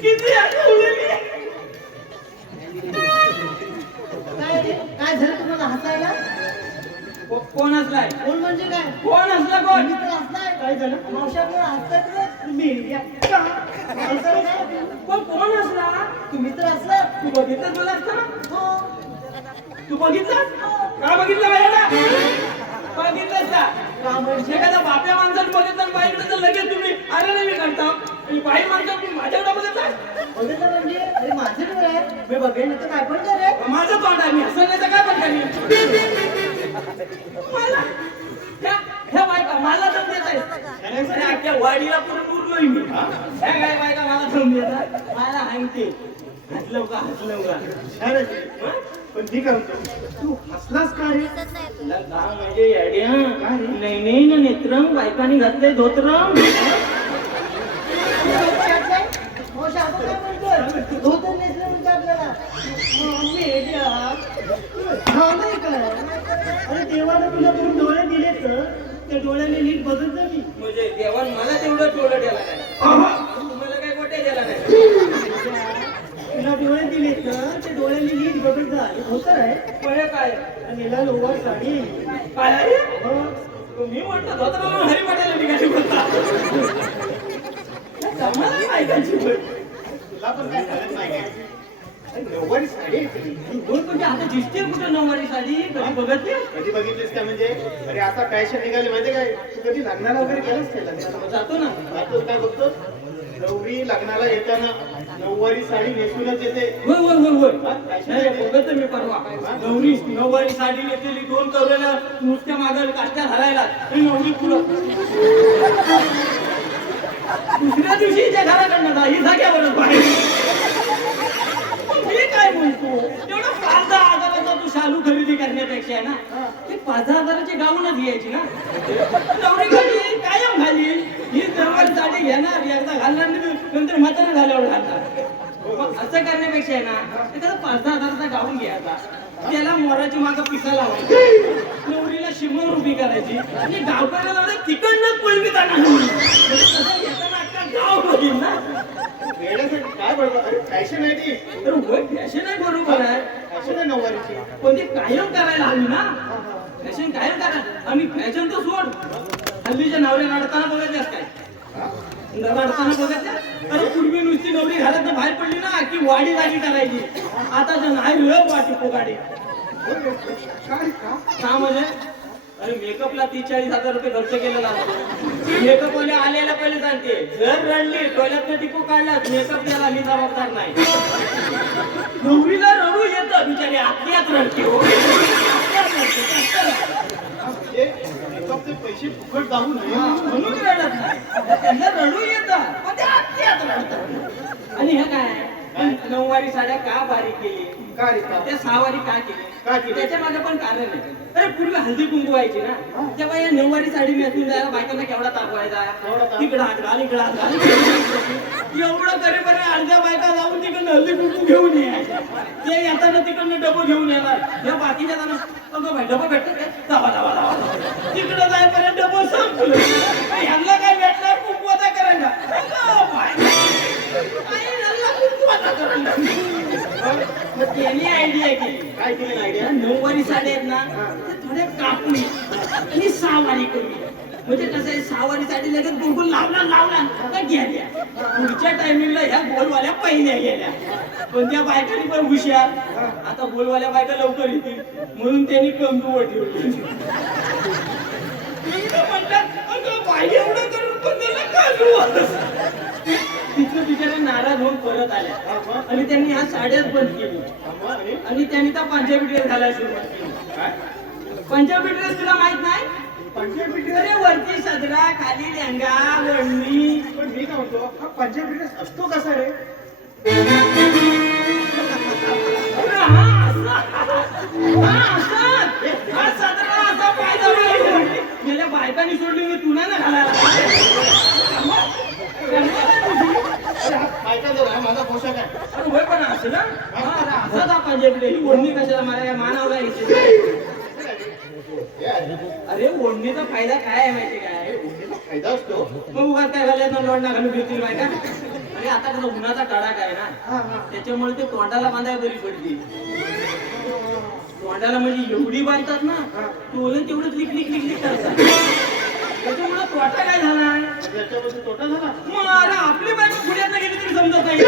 किती आठवलेली काय रे? काय झालं तुम्हाला हसायला? कोण असलाय कोण म्हणजे काय? कोण असला कोण मित्र असलाय? काय झालं? मावशी आपल्याला हसतायत रे. तुम्ही या. हसायला काय? कोण असला तू मित्र असला? तू बघितलं मला असताना हो. तू बघितलं का बघितलं बाईला बघितलंस का का म्हणजे? एखादा बाप्या माणसाने बघितलं बाईकडे तर लगेच तुम्ही अरे नाही मी करता आणि बाई माणसा तुम्ही माझ्याकडे बघितलं बघितलं म्हणजे? अरे माझे डोळे आहे. मी बघेन नाही तर काय पण करेन. माझं तोंड आहे मी हसण्याचं काय पण करीन मला ह्या बायका मला दम देत आहे अरे अख्ख्या वाडीला पूर्ण उरलोय मी ह्या काय बायका मला दम देतात मला सांगते हसलं का छान आहे. पण ठीक आहे तू हसलास का रे? तुला का म्हणजे येड्या नाही नाही ना नेत्रम बायकांनी घातलंय धोत्रम मावशी आपण काय म्हणतोय? धोतर नेसलं म्हणजे आपल्याला. मम्मी, येड्या. हा नाही काय? अरे देवानं तुला 2 डोळे दिले तर त्या डोळ्याने नीट बघत जा मी. म्हणजे देवान मला तेवढं डोळं द्यायला नाही तुम्हाला काय गोट्या द्यायला नाही तुला डोळे दिले तर ते डोळ्याने नीट बघत जा. हे धोतर आहे पळे काय आणि याला लोवर साडी. काय आहे? हो. मी म्हटलं धोत्र हरी वाटायला निघाली बोलता मला ऐकायची तुला पण काय झालं नाही काय? अरे नऊवारी साडी आहे ती. बोल म्हणजे आता दिसते कुठं नऊवारी साडी कधी बघत नाही कधी बघितलीस का म्हणजे? अरे आता फॅशन निघाली माहिती काय? तू कधी लग्नाला वगैरे गेलास काय? लग्नाला जातो ना आता काय बघतो नवरी लग्नाला येताना नऊवारी साडी नेसूनच येते. होय होय होय होय हा, fashion नाही, आहे. बघत मी परवा नऊवारी साडी नेसलेली 2 कवरेला नुसत्या मागं काष्ट्या घालायला आणि नवरी पुढं दुसऱ्या दिवशी हिच्या घराकडनं जा ही जाग्यावरच बाहेर मी काय म्हणतो एवढं 5-10 हजाराचा तू शालू खरेदी करण्यापेक्षा आहे ना ते 5-10 हजाराची गाऊनच घ्यायची ना नवरी घाली कायम घाली ही नऊवारी साडी घेणार एकदा घालणार नाही नंतर म्हातारा झाल्यावर घालणार मग असं करण्यापेक्षा आहे ना एखादा 5-10 हजाराचा गाऊन घ्यायचा त्याला मोराची मागं पिसा लावायची नवरीला शिमोर उभी करायची आणि गावकऱ्याला तिकडनंच पळवी जाणार येताना अख्खा गाव बघीन ना वेड्यासाठी काय बरोबर? अरे फॅशन आहे ती. तर होय फॅशन आहे बरोबर आहे फॅशन आहे नऊवारीची. पण ते कायम करायला हवी ना फॅशन कायम करा आम्ही फॅशन तर सोड हल्लीच्या नवऱ्या रडताना बघायच्यास काय रडताना बघायच्या अरे पूर्वी नुसती नवरी घरात बाहेर पडली ना की वाडी जागी करायची आता तर नाही रे वाटी पोगाडी काय का? का म्हणजे अरे मेकअपला 30-40 हजार रुपये खर्च केलेला असतो. मेकअप वाले आलेला पहिले सांगते, जर रडली टॉयलेटनं टिकू काढलास मेकअप केला मी जबाबदार नाही. नवरीला रडू येतं बिचारी आत्यात रडते हो. आत्यात रडते. म्हणजे मेकअपचे पैसे फुकट जाऊ नये म्हणून रडत नाही. त्यांना रडू येतं पण ते आत्यात रडतात. आणि हे काय नऊवारी साड्या का बारीक केली, का रे का? त्या सहावारी का का केली, केली? त्याच्या मागे पण कारण आहे. अरे पूर्वी हल्दी कुंकू व्हायची ना, तेव्हा या नऊवारी साडी नेसून जायला बायकांना केवढा ताप व्हायचा. केवढा ताप? तिकडं हात घाल इकडं हात घाल. एवढं करेपर्यंत अर्ध्या बायका जाऊन तिकडनं हल्दी कुंकू घेऊन यायच्या. ते येताना तिकडनं डबं घेऊन येणार. या बाकीच्या जण अगं बाई डबं भेटतं काय, धावा धावा धावा. तिकडं जायपर्यंत डबं संपलं. ह्यांना काय भेटणार, कुंकवाचा करायला. अगं बाई. आई, ह्यांना कुंकवाचा करायला. मग त्यांनी आयडिया केली. काय केली आयडिया? नऊवारी साडी आहेत ना ते थोडे कापली आणि सहावारी करूया. म्हणजे कसं आहे, सहावारी साडी लगेच गुलगुल लावला का गेल्या. पुढच्या टायमिंगला ह्या गोलवाल्या पहिल्या गेल्या. पण त्या बायकांनी पण हुशार, आता गोलवाल्या बायका लवकर येतील म्हणून त्यांनी कमकुवत ठेवली. म्हणतात अगं बाई एवढं करून पण त्याला काढू. तिथं बिचाऱ्या नाराज होऊन परत आल्या आणि त्यांनी ह्या साड्याच बंद केली आणि त्यांनी त्या पंजाबी ड्रेस घालायला सुरुवात केली. पंजाबी ड्रेस तुला माहित नाही? पंजाबी अरे वरती सदरा, खाली लेंगा, ओढणी. पण मी काय म्हणतो, हा पंजाबी ड्रेस असतो कसा रे? अरे हा असा. हा सदरा असा पायजामा आहे. गेल्या बायकांनी सोडली मी तुला ना घालायला. बायका जर आहे, माझा पोशाख आहे. अरे होय पण असं ना, असाच हा पंजाबी ड्रेस. ही ओढणी कशाला मला मानावला यायची. अरे ओढणीचा फायदा काय आहे माहिती काय? ओढणीचा फायदा असतो. मग उगाच काय घालायचं ना, लोडणा घालून घेतील बायका. आणि आता कसं उन्हाचा तडाखा आहे ना, त्याच्यामुळे ते तोंडाला बांधायला बरी पडली. तोंडाला म्हणजे एवढी बांधतात ना, तोलन तेवढंच लिक लिक लिक लिक करतात. त्याच्यामुळे तोटा काय झाला? त्याच्यामध्ये तोटा झाला. मग अरे आपली बायको पुण्यात गेली तरी समजत नाही.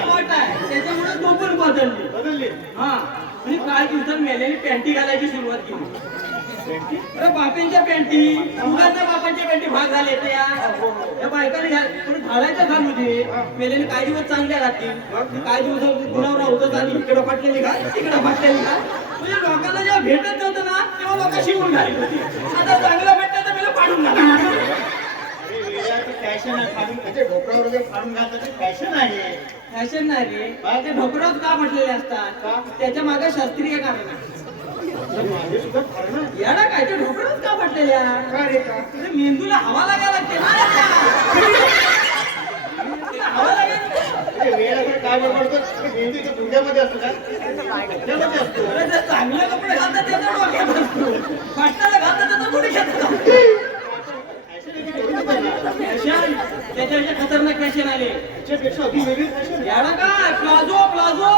तोटा आहे, त्याच्यामुळे तो पण बदलली. बदलली. हा आणि काही दिवसात मेल्याने पॅन्टी घालायची सुरुवात केली. अरे बापेंच्या पॅन्टी, मुलांच्या बापांच्या पॅन्टी भाग झाले ते या बायकाने घालायचं घालू दे. मेल्याने काही दिवस चांगल्या घालतील, काही दिवस गुणावर होतं आणि इकडं फाटलेली घाल तिकडं फाटलेली घाल. म्हणजे लोकांना जेव्हा भेटत नव्हतं ना तेव्हा लोक शिवून घालत होती. आता चांगलं भेटतं तर मला पाडून घाला. फॅशन आहे, फाडून त्याचे ढोकळा वगैरे फाडून घालतात, ते फॅशन आहे. फॅशन नाही रे, ते ढोकरात का म्हटलेले असतात, त्याच्या मागे शास्त्रीय कारण आहे. माझे सुद्धा फाडणं आहे. याला काय ते ढोकरात का म्हटलेल्या? का रे का? अरे मेंदूला हवा लागायला लागते ना. मेंदूला हवा लागायला. म्हणजे वेळ अगर काय बरोबर मेहंदीच्या गुंड्यामध्ये असतो का? त्याच्यामध्ये असतो. अरे जे चांगले कपडे घालतात त्याचा डोक्यात असतो, फाटणाला घालतात त्याचा गुडघ्यात असतो. फॅशन आहे ती तेवढीच बदला. फॅशन त्याच्यापेक्षा खतरनाक फॅशन आले. त्याच्यापेक्षा अगदी वेगळी फॅशन. याला काय प्लाझो प्लाझो,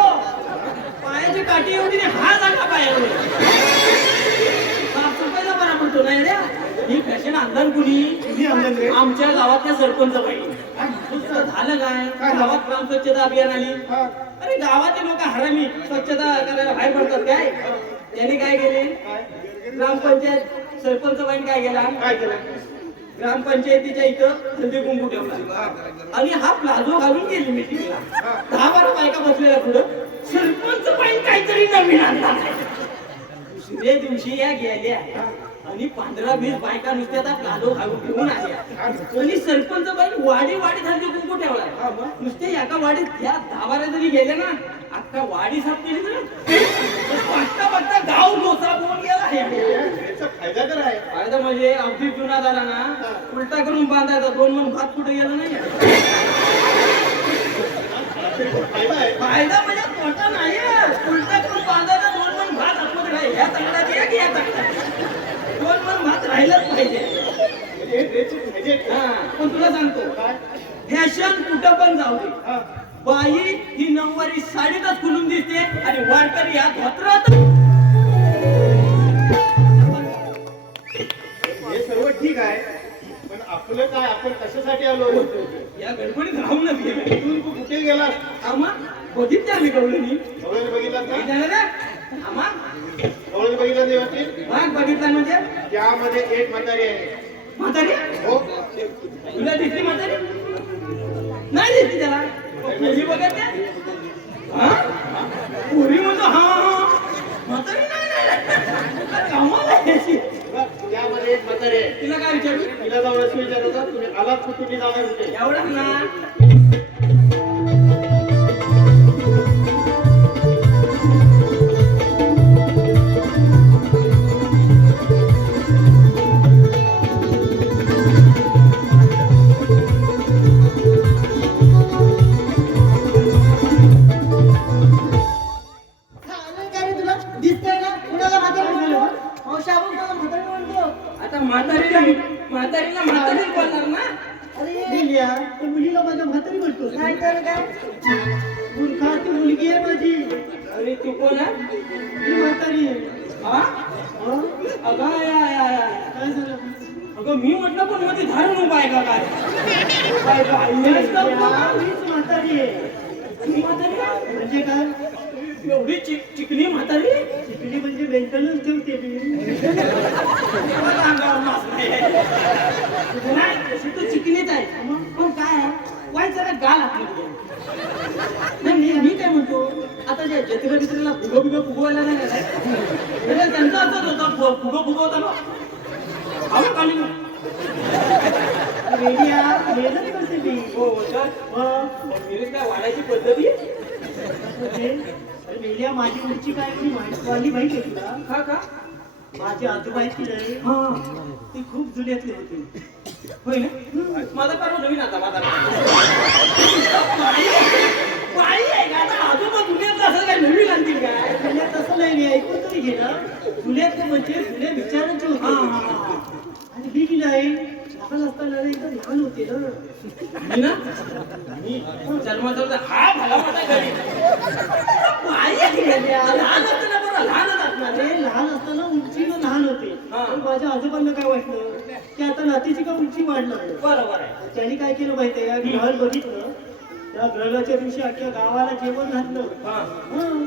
पायाची काठी एवढी नाही, हा जागा पायावर. साफसफाईला बरा पडतो नाही रे. ही फॅशन आणलं कुणी? कुणी आणलं रे? आमच्या गावातल्या सरपंच बाई. झालं काय, काय? गावात ग्राम स्वच्छता अभियान आली. हा. अरे गावातील लोक हरामी स्वच्छता करायला बाहेर पडतात काय. त्यांनी काय केले, काय? ग्रामपंचायत सरपंच बाईन काय केला, काय केलं? ग्रामपंचायतीच्या इथं हळदी कुंकू ठेवला आणि हा प्लाझो घालून गेली मीटिंगला. 10-12 बायका बसलेल्या पुढं. सरपंच बाई काहीतरी नवीन आणला. दुसऱ्या दिवशी या गेल्या आणि 15-20 बायका नुसत्या त्या प्लाझो घालून घेऊन आल्या आणि सरपंच बाई वाडी वाडीत हळदी कुंकू ठेवलाय. नुसते एका वाडीत त्या 10-12 जरी गेले ना, अख्खा वाडी साफ केली तर वाटता वाटता गाव लोचा बोल गेला. याचा फायदा तर आहे. फायदा म्हणजे अगदी जुना झाला ना, उलटा करून बांधायचा. 2 मन भात कुठे गेलं नाही. फायदा आहे. फायदा म्हणजे तोटा नाही. उलटा करून बांधायचा, 2 मन भात आतमध्ये राहील. ह्या चांगला दे की ह्या चांगला, 2 मन भात राहिलंच पाहिजे. म्हणजे हे ड्रेसचे फायदे आहेत. हा पण तुला सांगतो, काय? फॅशन कुठं पण जाऊ दे, हा. बाई ही नऊवारी साडीतच खुलून दिसते आणि वारकरी या धोत्रात. हे सर्व ठीक आहे, पण आपलं काय, आपण कशासाठी आलो? या गडबडीत राहूनच गेले. इथून तू कुठे गेलास? आम्हा बघितले आम्ही गवळणी डोळ्याने बघितलास का? जाणार आम्हा डोळे बघितलं देवाचे मग बघितला म्हणजे त्यामध्ये एक म्हातारी आहे म्हातारी हो तुला दिसली म्हातारी नाही दिसली त्याला पोरी बघत नाही. हा पोरी म्हणतो हा हा म्हातारी नाही कमाल आहे याची. त्यामध्ये एक म्हातारी आहे तिला काय विचारू तिला जाऊन असं विचारलं तुम्ही आलात कुठे जाणार होते एवढंच ना झालं का रे तुला दिसतंय ना कुणाला म्हातारी म्हणतो मावशी आपण कोणाला म्हातारी म्हणतो आता म्हातारीला म्हातारी बोलणार ना अरे लिहिल्या तर मुलीला माझ्या म्हातारी म्हणतो काय तर काय मूर्खा ती मुलगी आहे माझी अरे तू कोण आहे ती म्हातारी आहे हा हो? अगं या काय झालं अगं मी म्हटलं पण मध्ये धारण उभा आहे का काय काय बाई आहे? हीच म्हातारी आहे ही म्हातारी आहे? म्हणजे काय एवढी चिकनी म्हातारी चिकली म्हणजे मेंटेनन्स ठेवते मी मला अंगावर मास नाही तशी तू चिकनीच आहे पण काय आहे वाईट जरा गाल आतमध्ये नाही मी काय म्हणतो आता जे जत्रे बित्रेला फुगं फुगवायला नाही ना काय त्यांचा असंच होता फुगं फुगवता ना हवा काढली ना रेडिया मेहनत करते मी हो तर मग मिरज काय वाढायची पद्धती म्हणजे अरे मेलिया माझी उंची काय ती वाली माहिती आहे तुला का का माझे आजोबा आहेत की नाही हा ते खूप जुन्यातले होते होय ना माझा परवा नवीन आता माझा बाई आहे का आता आजोबा दुनियातलं असं काय नवीन आणतील काय जुन्यात तसं नाही मी ऐकून तरी घे ना जुन्यातले म्हणजे जुन्या विचारांचे होते आणि मी की नाही लहान असताना एकदम लहान होते ना मी ना मी जन्माचा होता हा भला मोठा घरी बाई आहे का? लहान असताना बरं लहानच असणार रे. अरे लहान असताना उंचीनं लहान होते हा. पण माझ्या आजोबांना काय वाटलं की आता नातीची का उंची वाढणार बरोबर आहे त्यांनी काय केलं माहितीये का ग्रहण बघितलं त्या ग्रहणाच्या दिवशी अख्ख्या गावाला जेवण घातलं हा हं.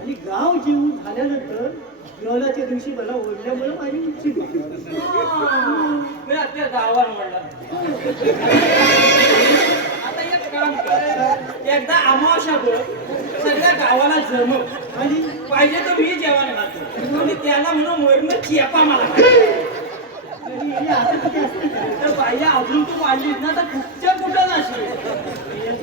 आणि गाव जेवून झाल्यानंतर ग्रहणाच्या दिवशी मला ओढल्यामुळे माझी उंची वाढली. मी आता गावावर म्हणलं आता एक काम कर एकदा अमावस्या बघ सगळ्या गावाला जमव आणि पाहिजे तर मी जेवण घालतो आणि त्याला म्हणून वरण चियापा मला आणि हे असं किती असतं का? तर बाई अजून तू वाढलीस ना तर कुठच्या कुठं जाशील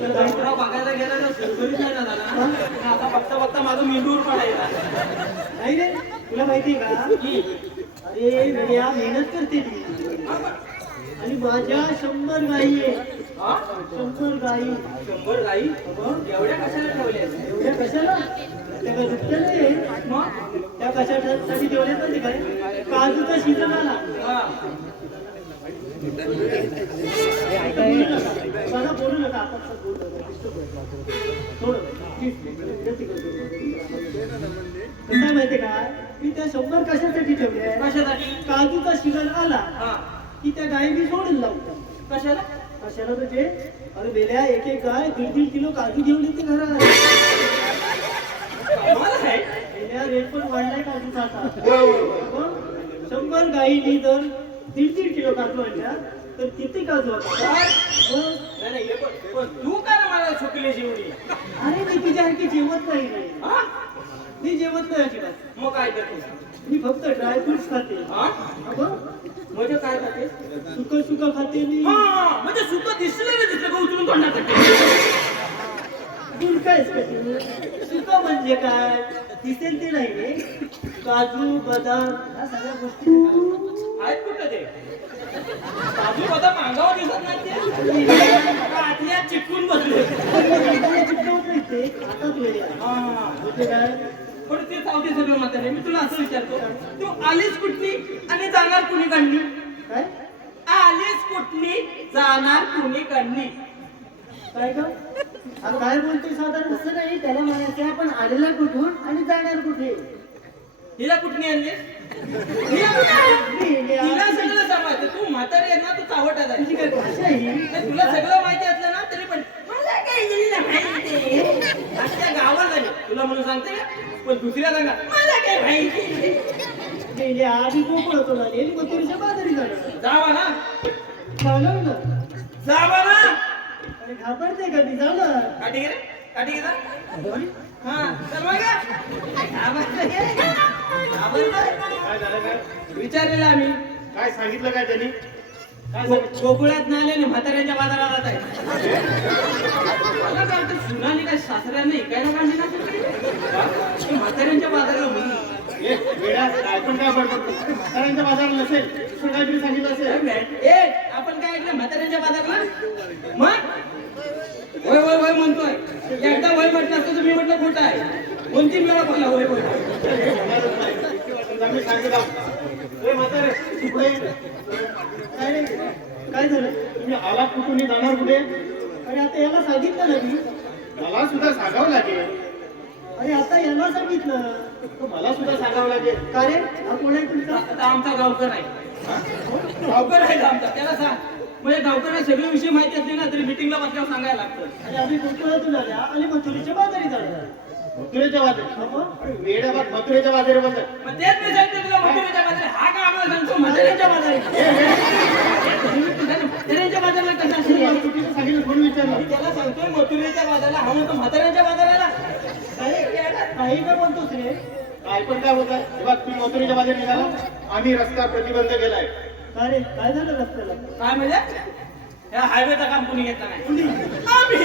तुला बघायला गेला तर सुरसुरीत नाही ना झाला ना आता बघता बघता माझं मेंदूर पडायला नाही रे तुला माहितीये का अरे नड्या मेहनत करते ती आणि माझ्या 100 गायी आहे हा 100 गायी 100 गाई एवढ्या कशाला ठेवल्या एवढ्या कशाला त्या काय दुखत्या नाही मग त्या कशासाठी ठेवल्या माहिती काय काजूचा सीझन आला हा मला बोलू नका आपण सर बोलू नका disturb नका. थोडं please, विनंती करतो. कसं आहे माहितीये का मी त्या 100 कशासाठी ठेवल्या कशासाठी काजूचा सीझन आला हा की त्या गायी मी सोडून लावतात कशाला कशाला म्हणजे अरे बेल्या एक एक गाय 1.5 किलो काजू घेऊन येते घरात मला आहे बेल्या रेट पण वाढलाय काजूचा आता होय, होय, होय. मग 100 गायीनी जर 1.5 किलो काजू आणल्या तर किती काजू होतात काय? मग नाही नाही हे पण तू काय ना मला चुकली जेवढी अरे मी तुझ्यासारखी जेवत नाही रे हा मी जेवत नाही अजिबात मग काय करतो मी फक्त ड्रायफ्रुट्स खाते हा अगं, म्हणजे काय खाते सुक खाते मी हा म्हणजे सुद्धा दिसलं नाही दिसलं का उचलून तोंडात दूर कायच का तू सुक म्हणजे काय दिसेल ते नाही रे काजू बदाम ह्या सगळ्या गोष्टी आहेत कुठं ते काजू बदाम अंगावर दिसत नाही ते आतल्या चिटकून बसले चिकटवत नाही ते हातात वेळे हा म्हणजे काय पण ते चावते सगळं म्हातारे मी तुला असं विचारतो तू आलीस कुठली आणि जाणार कुणी काढली काय आलीस कुठली जाणार कुणी काढली काय का अरे काय बोलतोय साधारण असं नाही त्याला म्हणायचं आपण आलेला कुठून आणि जाणार कुठे हिला कुठली आणलीस तिला सगळं जमायचं तू म्हातारी आहे ना तू चावट आहे तुझी काय भाषा ही तुला सगळं माहिती असलं ना तरी पण मला काही नाही माहिती. अख्ख्या गावात झाली तुला म्हणून सांगते का पण दुसऱ्या सांगा मला काय माहिती. मेली आधी गोकुळातून आली आणि मथुरेच्या बाजारी झालं. जावा ना झालं ना. जावा ना. अरे घाबरते का मी झालं. काठी घे रे काठी घे जा. हा चल बघा. घाबरतोय. काय झालं काय विचारलेलं आम्ही काय सांगितलं काय त्यांनी काय गोकुळात ना आले म्हाताऱ्यांच्या बाजारात जात आहे. मला काय वाटतं सुनाने काय सासऱ्यांना ऐकायला काढली ना तिकडे? म्हाताऱ्यांच्या बाजाराला म्हणून काय पण काय पडतो म्हाताऱ्यांच्या बाजारात नसेल दुसरं काहीतरी सांगितलं असेल. ए आपण काय ऐकलं म्हाताऱ्यांच्या बाजारला मग होय होय होय म्हणतोय. एकदा होय म्हटलं असतं तुम्ही म्हटलं खोटं आहे. 2-3 वेळा बोलला होय होय. आम्ही सांगितलं ए म्हातारे तू पुढे ये. काय रे काय झालं तुम्ही आलात कुठून जाणार कुठे. अरे आता याला सांगितलं ना मी. मला सुद्धा सांगावं लागेल. अरे आता याला सांगितलं तर मला सुद्धा सांगावं लागेल. का रे हा कोण आहे तुमचा. आता आमचा गावकर आहे. गावकर आहे आमचा त्याला सांग. म्हणजे गावकऱ्यांना सगळे विषय माहिती असले ना तरी मिटिंगला बसल्यावर सांगायला लागतं. आणि आम्ही गोकुळातून आल्या आणि मथुरेच्या बाजारी झाल्या. मथुरेच्या बाजारी वेड्या बाग मथुरेच्या बाजारी बोलतात. मग तेच मी सांगते तुला म्हाताऱ्यांच्या बाजारात. हा का आम्हाला सांगतो म्हाताऱ्यांच्या बाजारात. म्हाताऱ्यांच्या बाजाराला कसं असेल. चुकीचं सांगितलं म्हणून विचारलं. मी त्याला सांगतोय मथुरेच्या बाजाराला हा म्हणतो म्हाताऱ्यांच्या बाजाराला. काही काय बोलतोस रे. काय पण काय होत आहे बघ तुम्ही मथुरेच्या बाजारी निघाला आम्ही रस्ता प्रतिबंध केलाय. का रे काय झालं रस्त्याला. काय म्हणजे या हायवेचं काम कोणी घेतलं नाही. आम्ही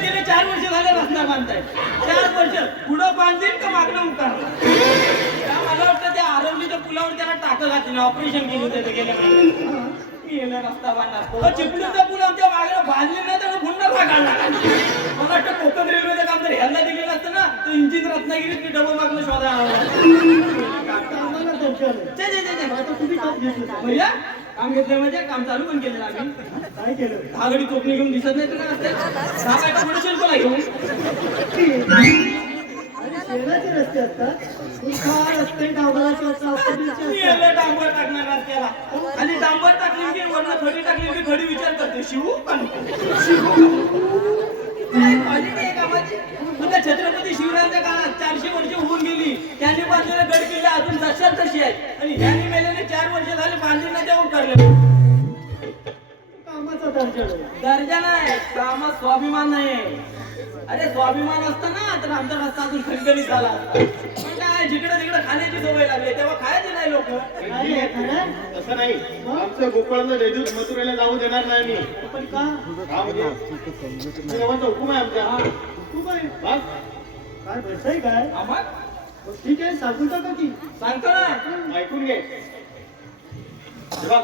गेले 4 वर्ष झाले रस्ता बांधताय. 4 वर्ष पुढं बांधतील का मागणं उकारलं. मला वाटतं त्या आरवलीच्या पुलावर त्याला टाकं घातली ऑपरेशन केलं त्याचं गेल्या महिन्यात. गेला रस्ता बांधणार चिपळूणच्या पुलावर त्या मागणं बांधले नाही त्याला पुन्हा काढला. मला वाटतं कोकण रेल्वेचं काम जर ह्याला दिलेलं असतं ना तर इंजिन रत्नागिरीत मी डबल मागणं शोधायला. तुम्ही काम घेतलं भैया काम घेतलं म्हणजे काम चालू पण केलेलं आम्ही. काय केलं. दहागडी चोपणी घेऊन दिसत नाही तुला रस्त्यात. 6 बायका पुढे शिल्पला घेऊन शेणाचे रस्ते असतात रस्ते डांबराचे असतात. मी याला डांबर टाकणार रस्त्याला आणि डांबर टाकली की वरनं खडी टाकली की खडी विचार करते शिवू का नको? शिवू का नको? काय क्वालिटी आहे कामाची. मग त्या छत्रपती शिवरायांच्या काळात 400 वर्ष होऊन गेली. त्यांनी बांधलेले गड किल्ले अजून तशाच तशी आहेत आणि ह्यांनी मेलेले 4 वर्ष झाले बांधले नाही तेव्हा करले. कामाचा दर्जा आहे. दर्जा नाही कामात स्वाभिमान नाही. अरे स्वाभिमान असता ना तर आमचा रस्ता अजून खणखणीत झाला असता. पण काय जिकडे तिकडे खाण्याची सवय लागली तेव्हा खायचे नाही लोक. तसं नाही आमचं गोकुळाला रेजूत मथुरेला जाऊ देणार नाही मी. पण का म्हणजे देवाचा हुकूम आहे आमचा. हुकूम आहे बस. काय भेटतंय काय आम्हाला ठीक आहे सांगून टाका की. सांगतो ना ऐकून घे बघ.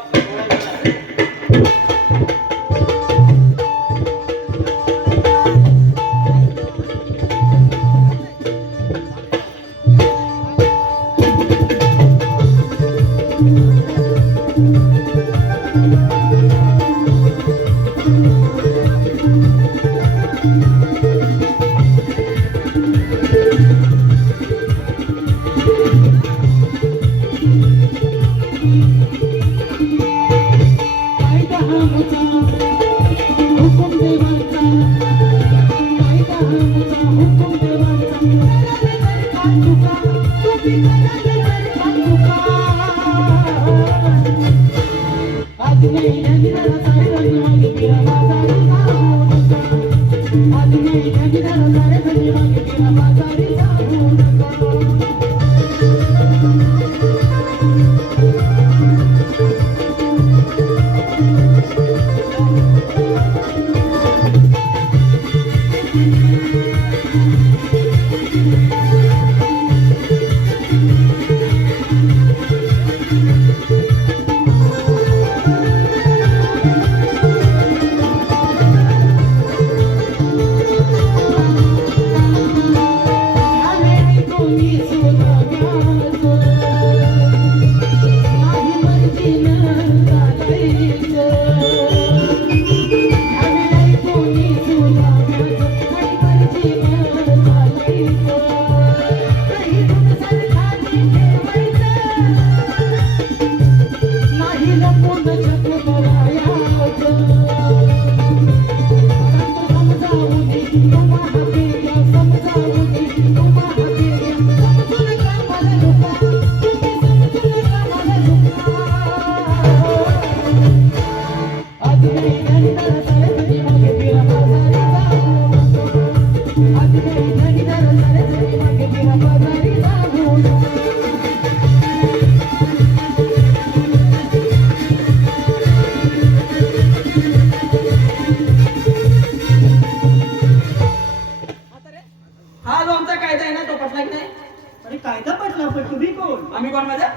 आम्ही कोण माझ्या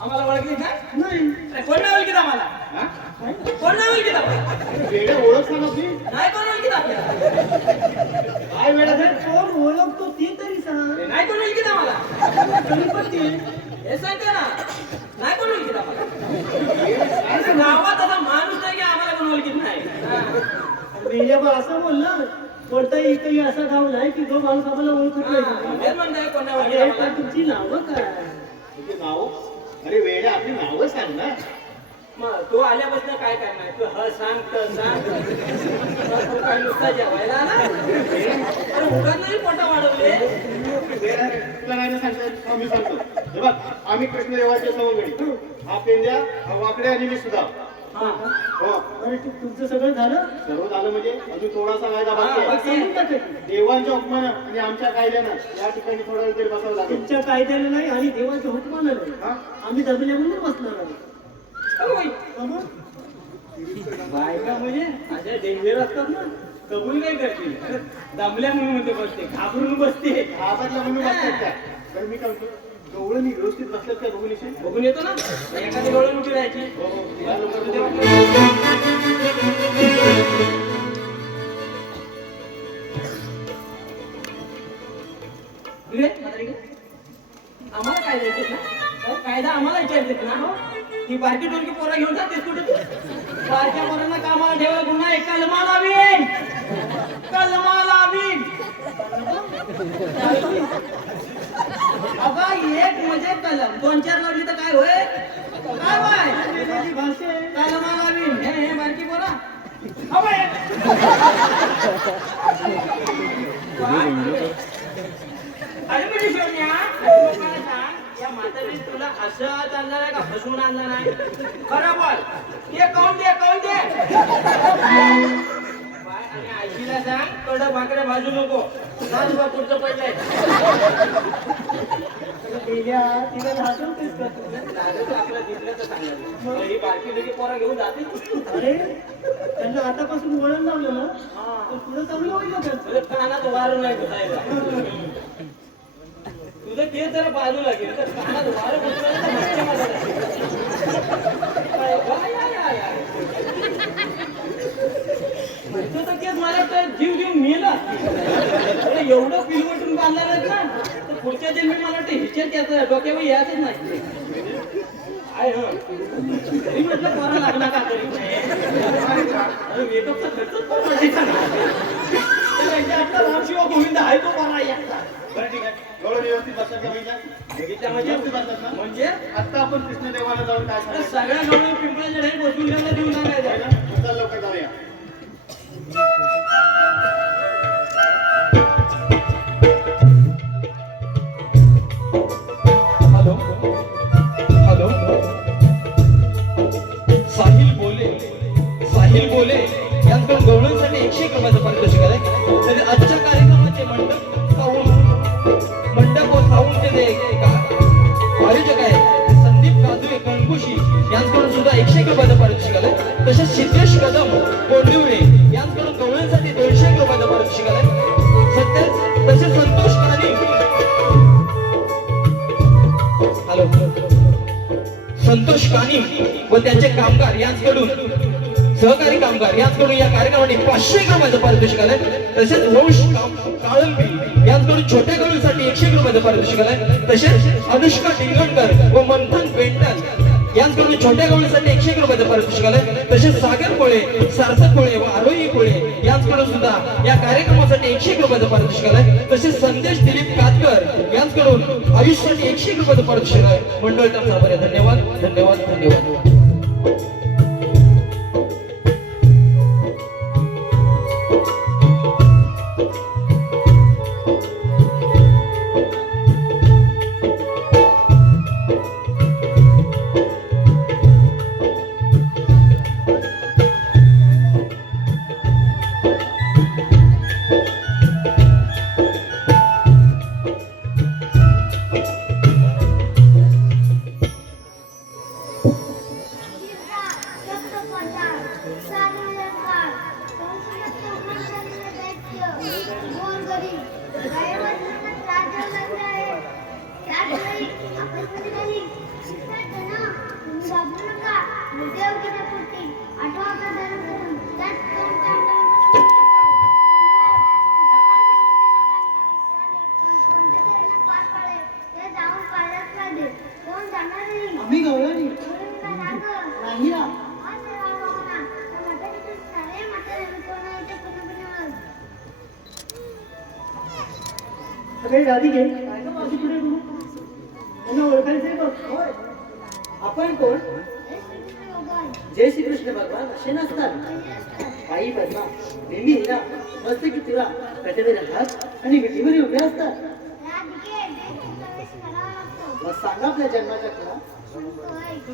आम्हाला ओळखलीत नाही नाही कोण नाही ओळखीत आम्हाला हा? कोण नाही ओळखीत आम्हाला वेडे ओळख सांग आपली नाही कोण ओळखीत आपल्याला काय वेळा अरे कोण ओळखतो ती तरी सांग हे नाही कोण ओळखीत आम्हाला तरी पण ते हे सांगते ना नाही कोण ओळखीत आम्हाला असं गावात आता माणूस नाही की आम्हाला कोण ओळखीत नाही हा. मेल्याबा असं बोलला कोणताही इथंही असा गाव नाही की जो माणूस आम्हाला ओळखत नाही तेच म्हणताय कोण नाही ओळखीत अरे आम्हाला. पण तुमची नावं काय तुझी नाव अरे वेडे आपली नावं सांग ना मग तू आल्यापासून काय करणार तू ह सांग तर सांग तू काय नुसता जेवायला आला अरे उगाच नाही पोटा वाढवले तुला काय नाही सांगतात हा मी सांगतो हे बघ आम्ही कृष्णदेवाचे सवंगडी हा पेंद्या हा वाकडे आणि मी सुद्धा हा हो अरे तुमचं सगळं झालं सर्व झालं म्हणजे अजून थोडासा वायदा बाकी हा, आहे बाकी सांगून टाका की. देवांच्या हुकमानं आणि आमच्या कायद्यानं या ठिकाणी थोडा वेळ तरी बसावं लागेल तुमच्या कायद्याने नाही आणि देवाच्या हुकमानं नाही हा? आम्ही दबल्या म्हणून बसणार आहोत अरे बाई, हा मग? बायका म्हणजे अशा डेंजर असतात ना कबूल नाही करतील अरे, दमल्या म्हणून म्हणते बसते घाबरून बसते आबादला म्हणून बसतात त्या पण मी काय म्हणतो गवळणी व्यवस्थित बसतात का बघून बघून येतो ना एखादी डोळे उठी राहायची या लोकांचं इकडे, म्हातारी इकडे. आम्हाला काय द्यायचे ना काय कायदा आम्हाला विचारतात ना हो ही बारकी टोलकी पोरं घेऊन जातेस कुठे तू बारक्या पोरांना कामाला ठेवा पुन्हा एक कलमा लावीन कलमा लावीन अगं एक म्हणजे कलम 2-4 लावली तर काय होय काय बाय वेगळी भाषा आहे. कलमा लावीन हे बारकी पोरा अबे अरे म्हणजे सोन्या लोकांना सांग या म्हातारी तुला असं आणणार आहे का फसवून आणणार आहे खरं बोल ते कौन दे बाय आणि आईला सांग कडं भाकऱ्या भाजू नको सांग बा पुढचं पडलंय गेल्या तिला लाजवतेस का तू? दादा आपल्याला दिसलं तर सांगायचं ही बारकी लोकी पोरा घेऊन जाते अरे त्यांना आतापासून वळण लावलं ना तर पुढे चांगलं होईल ना त्यांचं. म्हणजे कानात वारं नाही घुसायला तुझं ते जरा बाजूला गेलं तर कानात वारं घुसलं तर मच्छर मारायला. तुझं तर केस मला तर जीव घेऊन मेला अरे एवढं पिलवटून बांधणार आहेत ना तर पुढच्या जन्मी मला वाटतं हिच्यात याचं डोक्यावर यायचंच नाही आहे तरी म्हटलं पोरा लागला का तरी अरे मेकअपचा खर्चच परवडायचा ना आपला रामशिवा गोविंद आहे तो बरा याचा बरं ठीक आहे गवळणी व्यवस्थित बसतात का महिला बघितल्या म्हणजे व्यवस्थित बसतात ना म्हणजे आता आपण कृष्णदेवाला जाऊन काय अरे सांगायचं सगळ्या गवळी पिंपळाच्या ढेर बसून त्यांना देऊन टाकायचं चल लवकर जाऊया हॅलो हॅलो साहिल बोले यांकडून गवळणीसाठी 101 रुपयाचं पारितोषिक आहे तरी आजच्या कार्यक्रमाचे मंडप व साऊंडचे जे आयोजक आहे ते संदीप काजू कंकुशी यांच्याकडून सुद्धा 101 रुपयाचं पारितोषिक आलंय तसेच सिद्धेश कदम कोंडिवळे यांच्याकडून गवळणीसाठी 201 रुपयाचं पारितोषिक आलंय तसेच संतोष कानी हॅलो संतोष कानी व त्यांचे कामगार यांच्याकडून सहकारी कामगार यांच्याकडून या कार्यक्रमाने 501 रुपयाचं पारितोषिक आलंय तसेच वंश काळंबी यांच्याकडून छोट्या गवळीसाठी 101 रुपयाचं पारितोषिक आलंय तसेच अनुष्का टिंगणकर व मंथन पेंटल यांच्याकडून छोट्या गवळीसाठी 101 रुपयाचं पारितोषिक आलंय तसेच सागर कोळे सार्थक कोळे व आरोही कोळे यांच्याकडून सुद्धा या कार्यक्रमासाठी 101 रुपयाचं पारितोषिक आलंय तसेच संदेश दिलीप कातकर यांच्याकडून आयुष्यासाठी 101 रुपयाचं पारितोषिक आहे मंडळ त्यांचा आभार आहे. धन्यवाद धन्यवाद धन्यवाद त्यात नाही आपण कधी कधी विसरतो ना. तुम्ही घाबरू नका. देव किती पुरती आठवा आपला धर्म करून त्यात कोण कोणत्या तऱ्हेने पार पाडेल ते जाऊन पाहिलंच पाहिजे. कोण जाणार नाही. आम्ही गवळणी म्हणून का ना गं? नाही ना. आज राव बाबा ना. तर म्हातारीचं सारे म्हातारे कोण आहे ते पूर्णपणे ओळख. अरे राधिके काय का माझी पुढे गुरु त्यांना ओळखायचंय बघ. होय. आपण कोण? हे श्रीकृष्ण भगवान. जय श्रीकृष्ण भगवान असे नसतात. पहिले असतात. बाई पद्मा नेहमी हिला मस्त की तुला कटेवर हात आणि विटीवर उभे असतात. राधिके देश प्रवेश करावा लागतो. मग सांगा आपल्या जन्माच्या खरा. म्हणतो ऐक.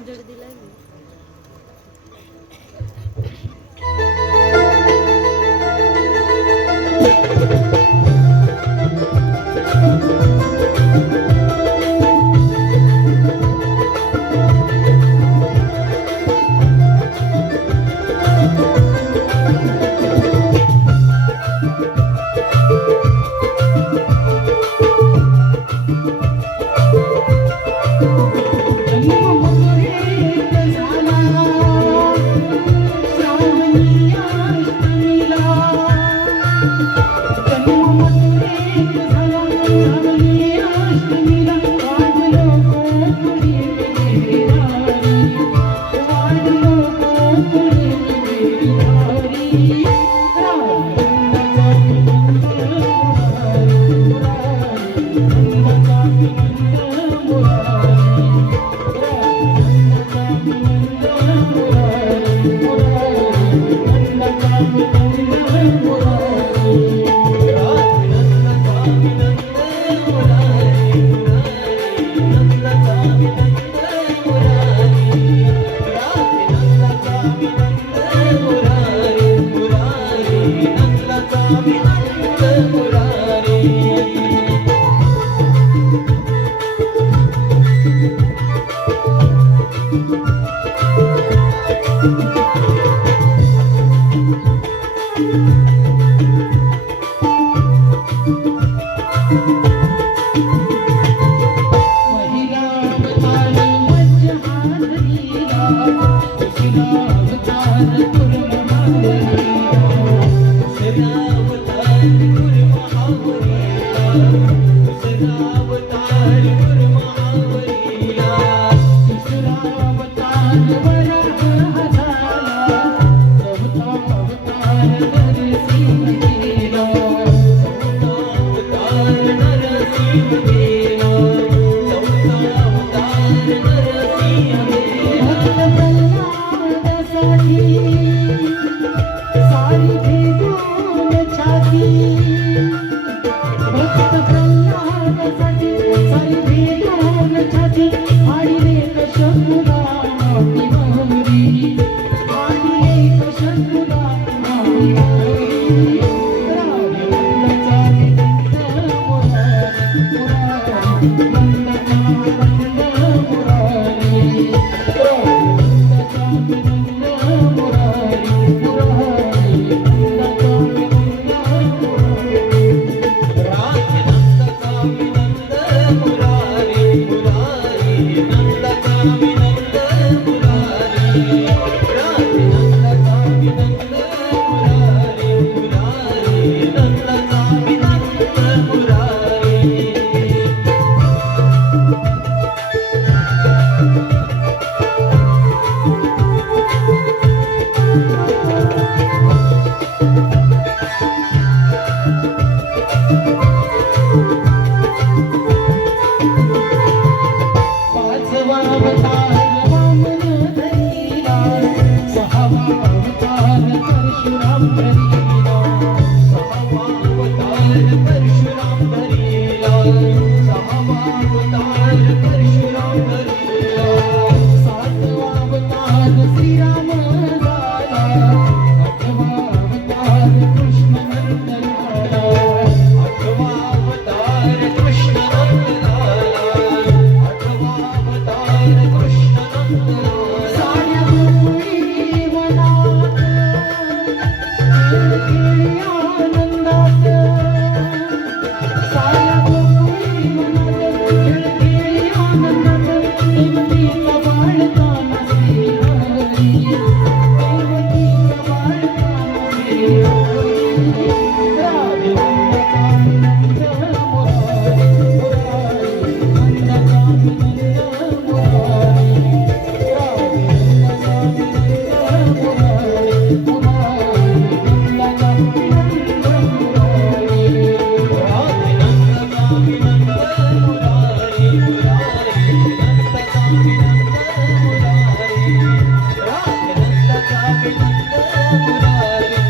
मुरारी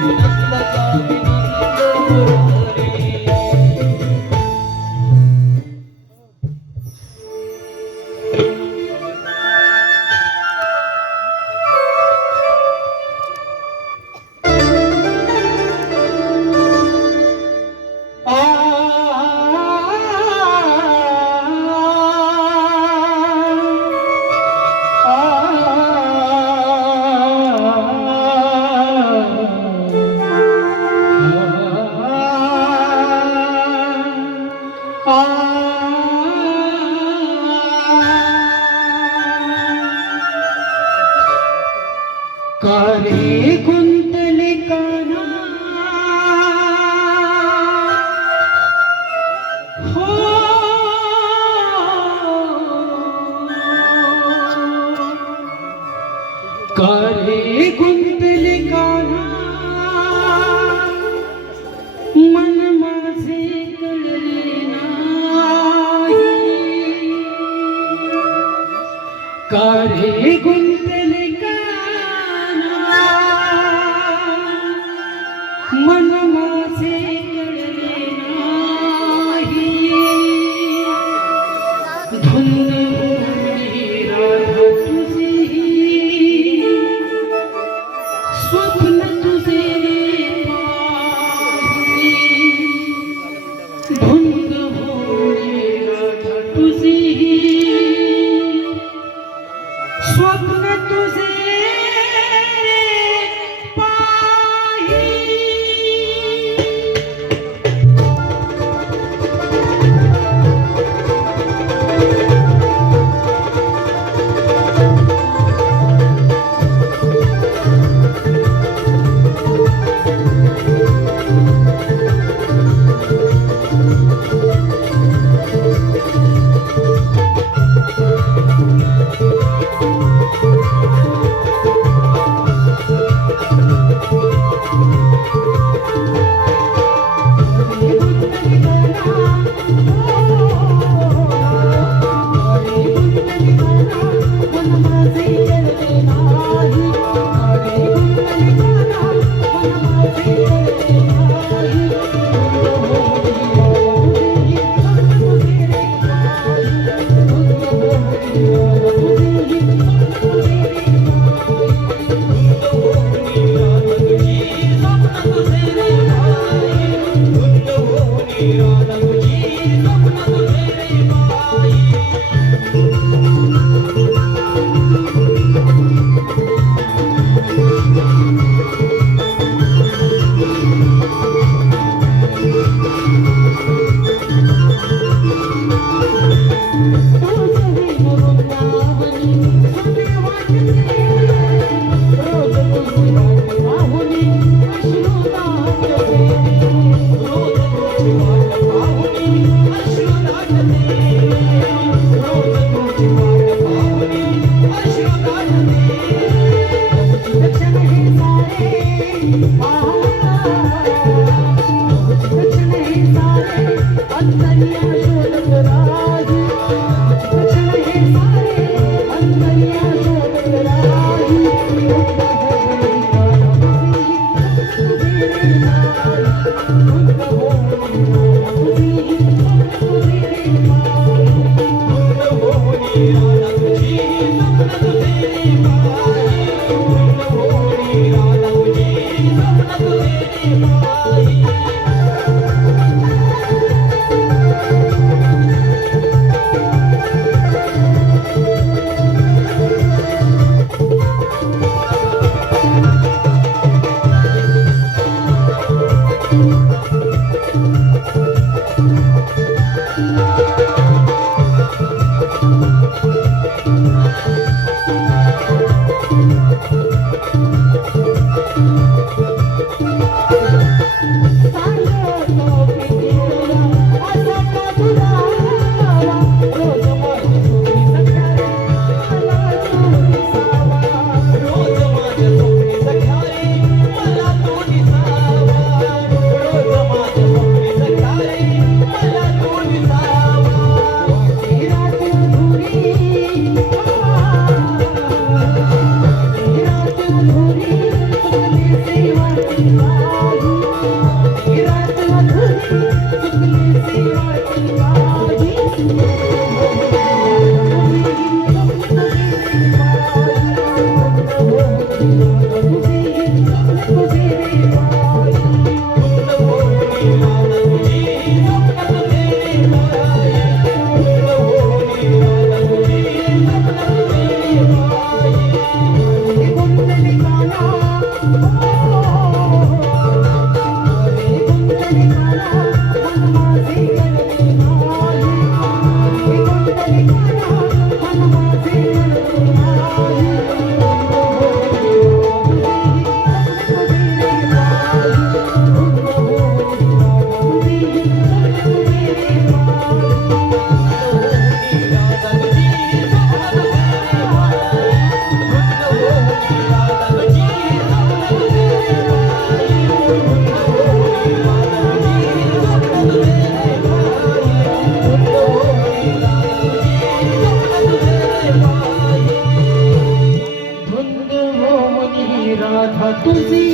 नंदका विनंद मुरारी. कारे गुंतले काना हो कारे गुंतले काना मन माझे कळले नाही कारे गुंतले मन माझे कळले नाही धुंद होई राधा तुझी स्वप्न तुझे पाही धुंद होई राधा तुझी स्वप्न तुझे Thank you. राधा तुझी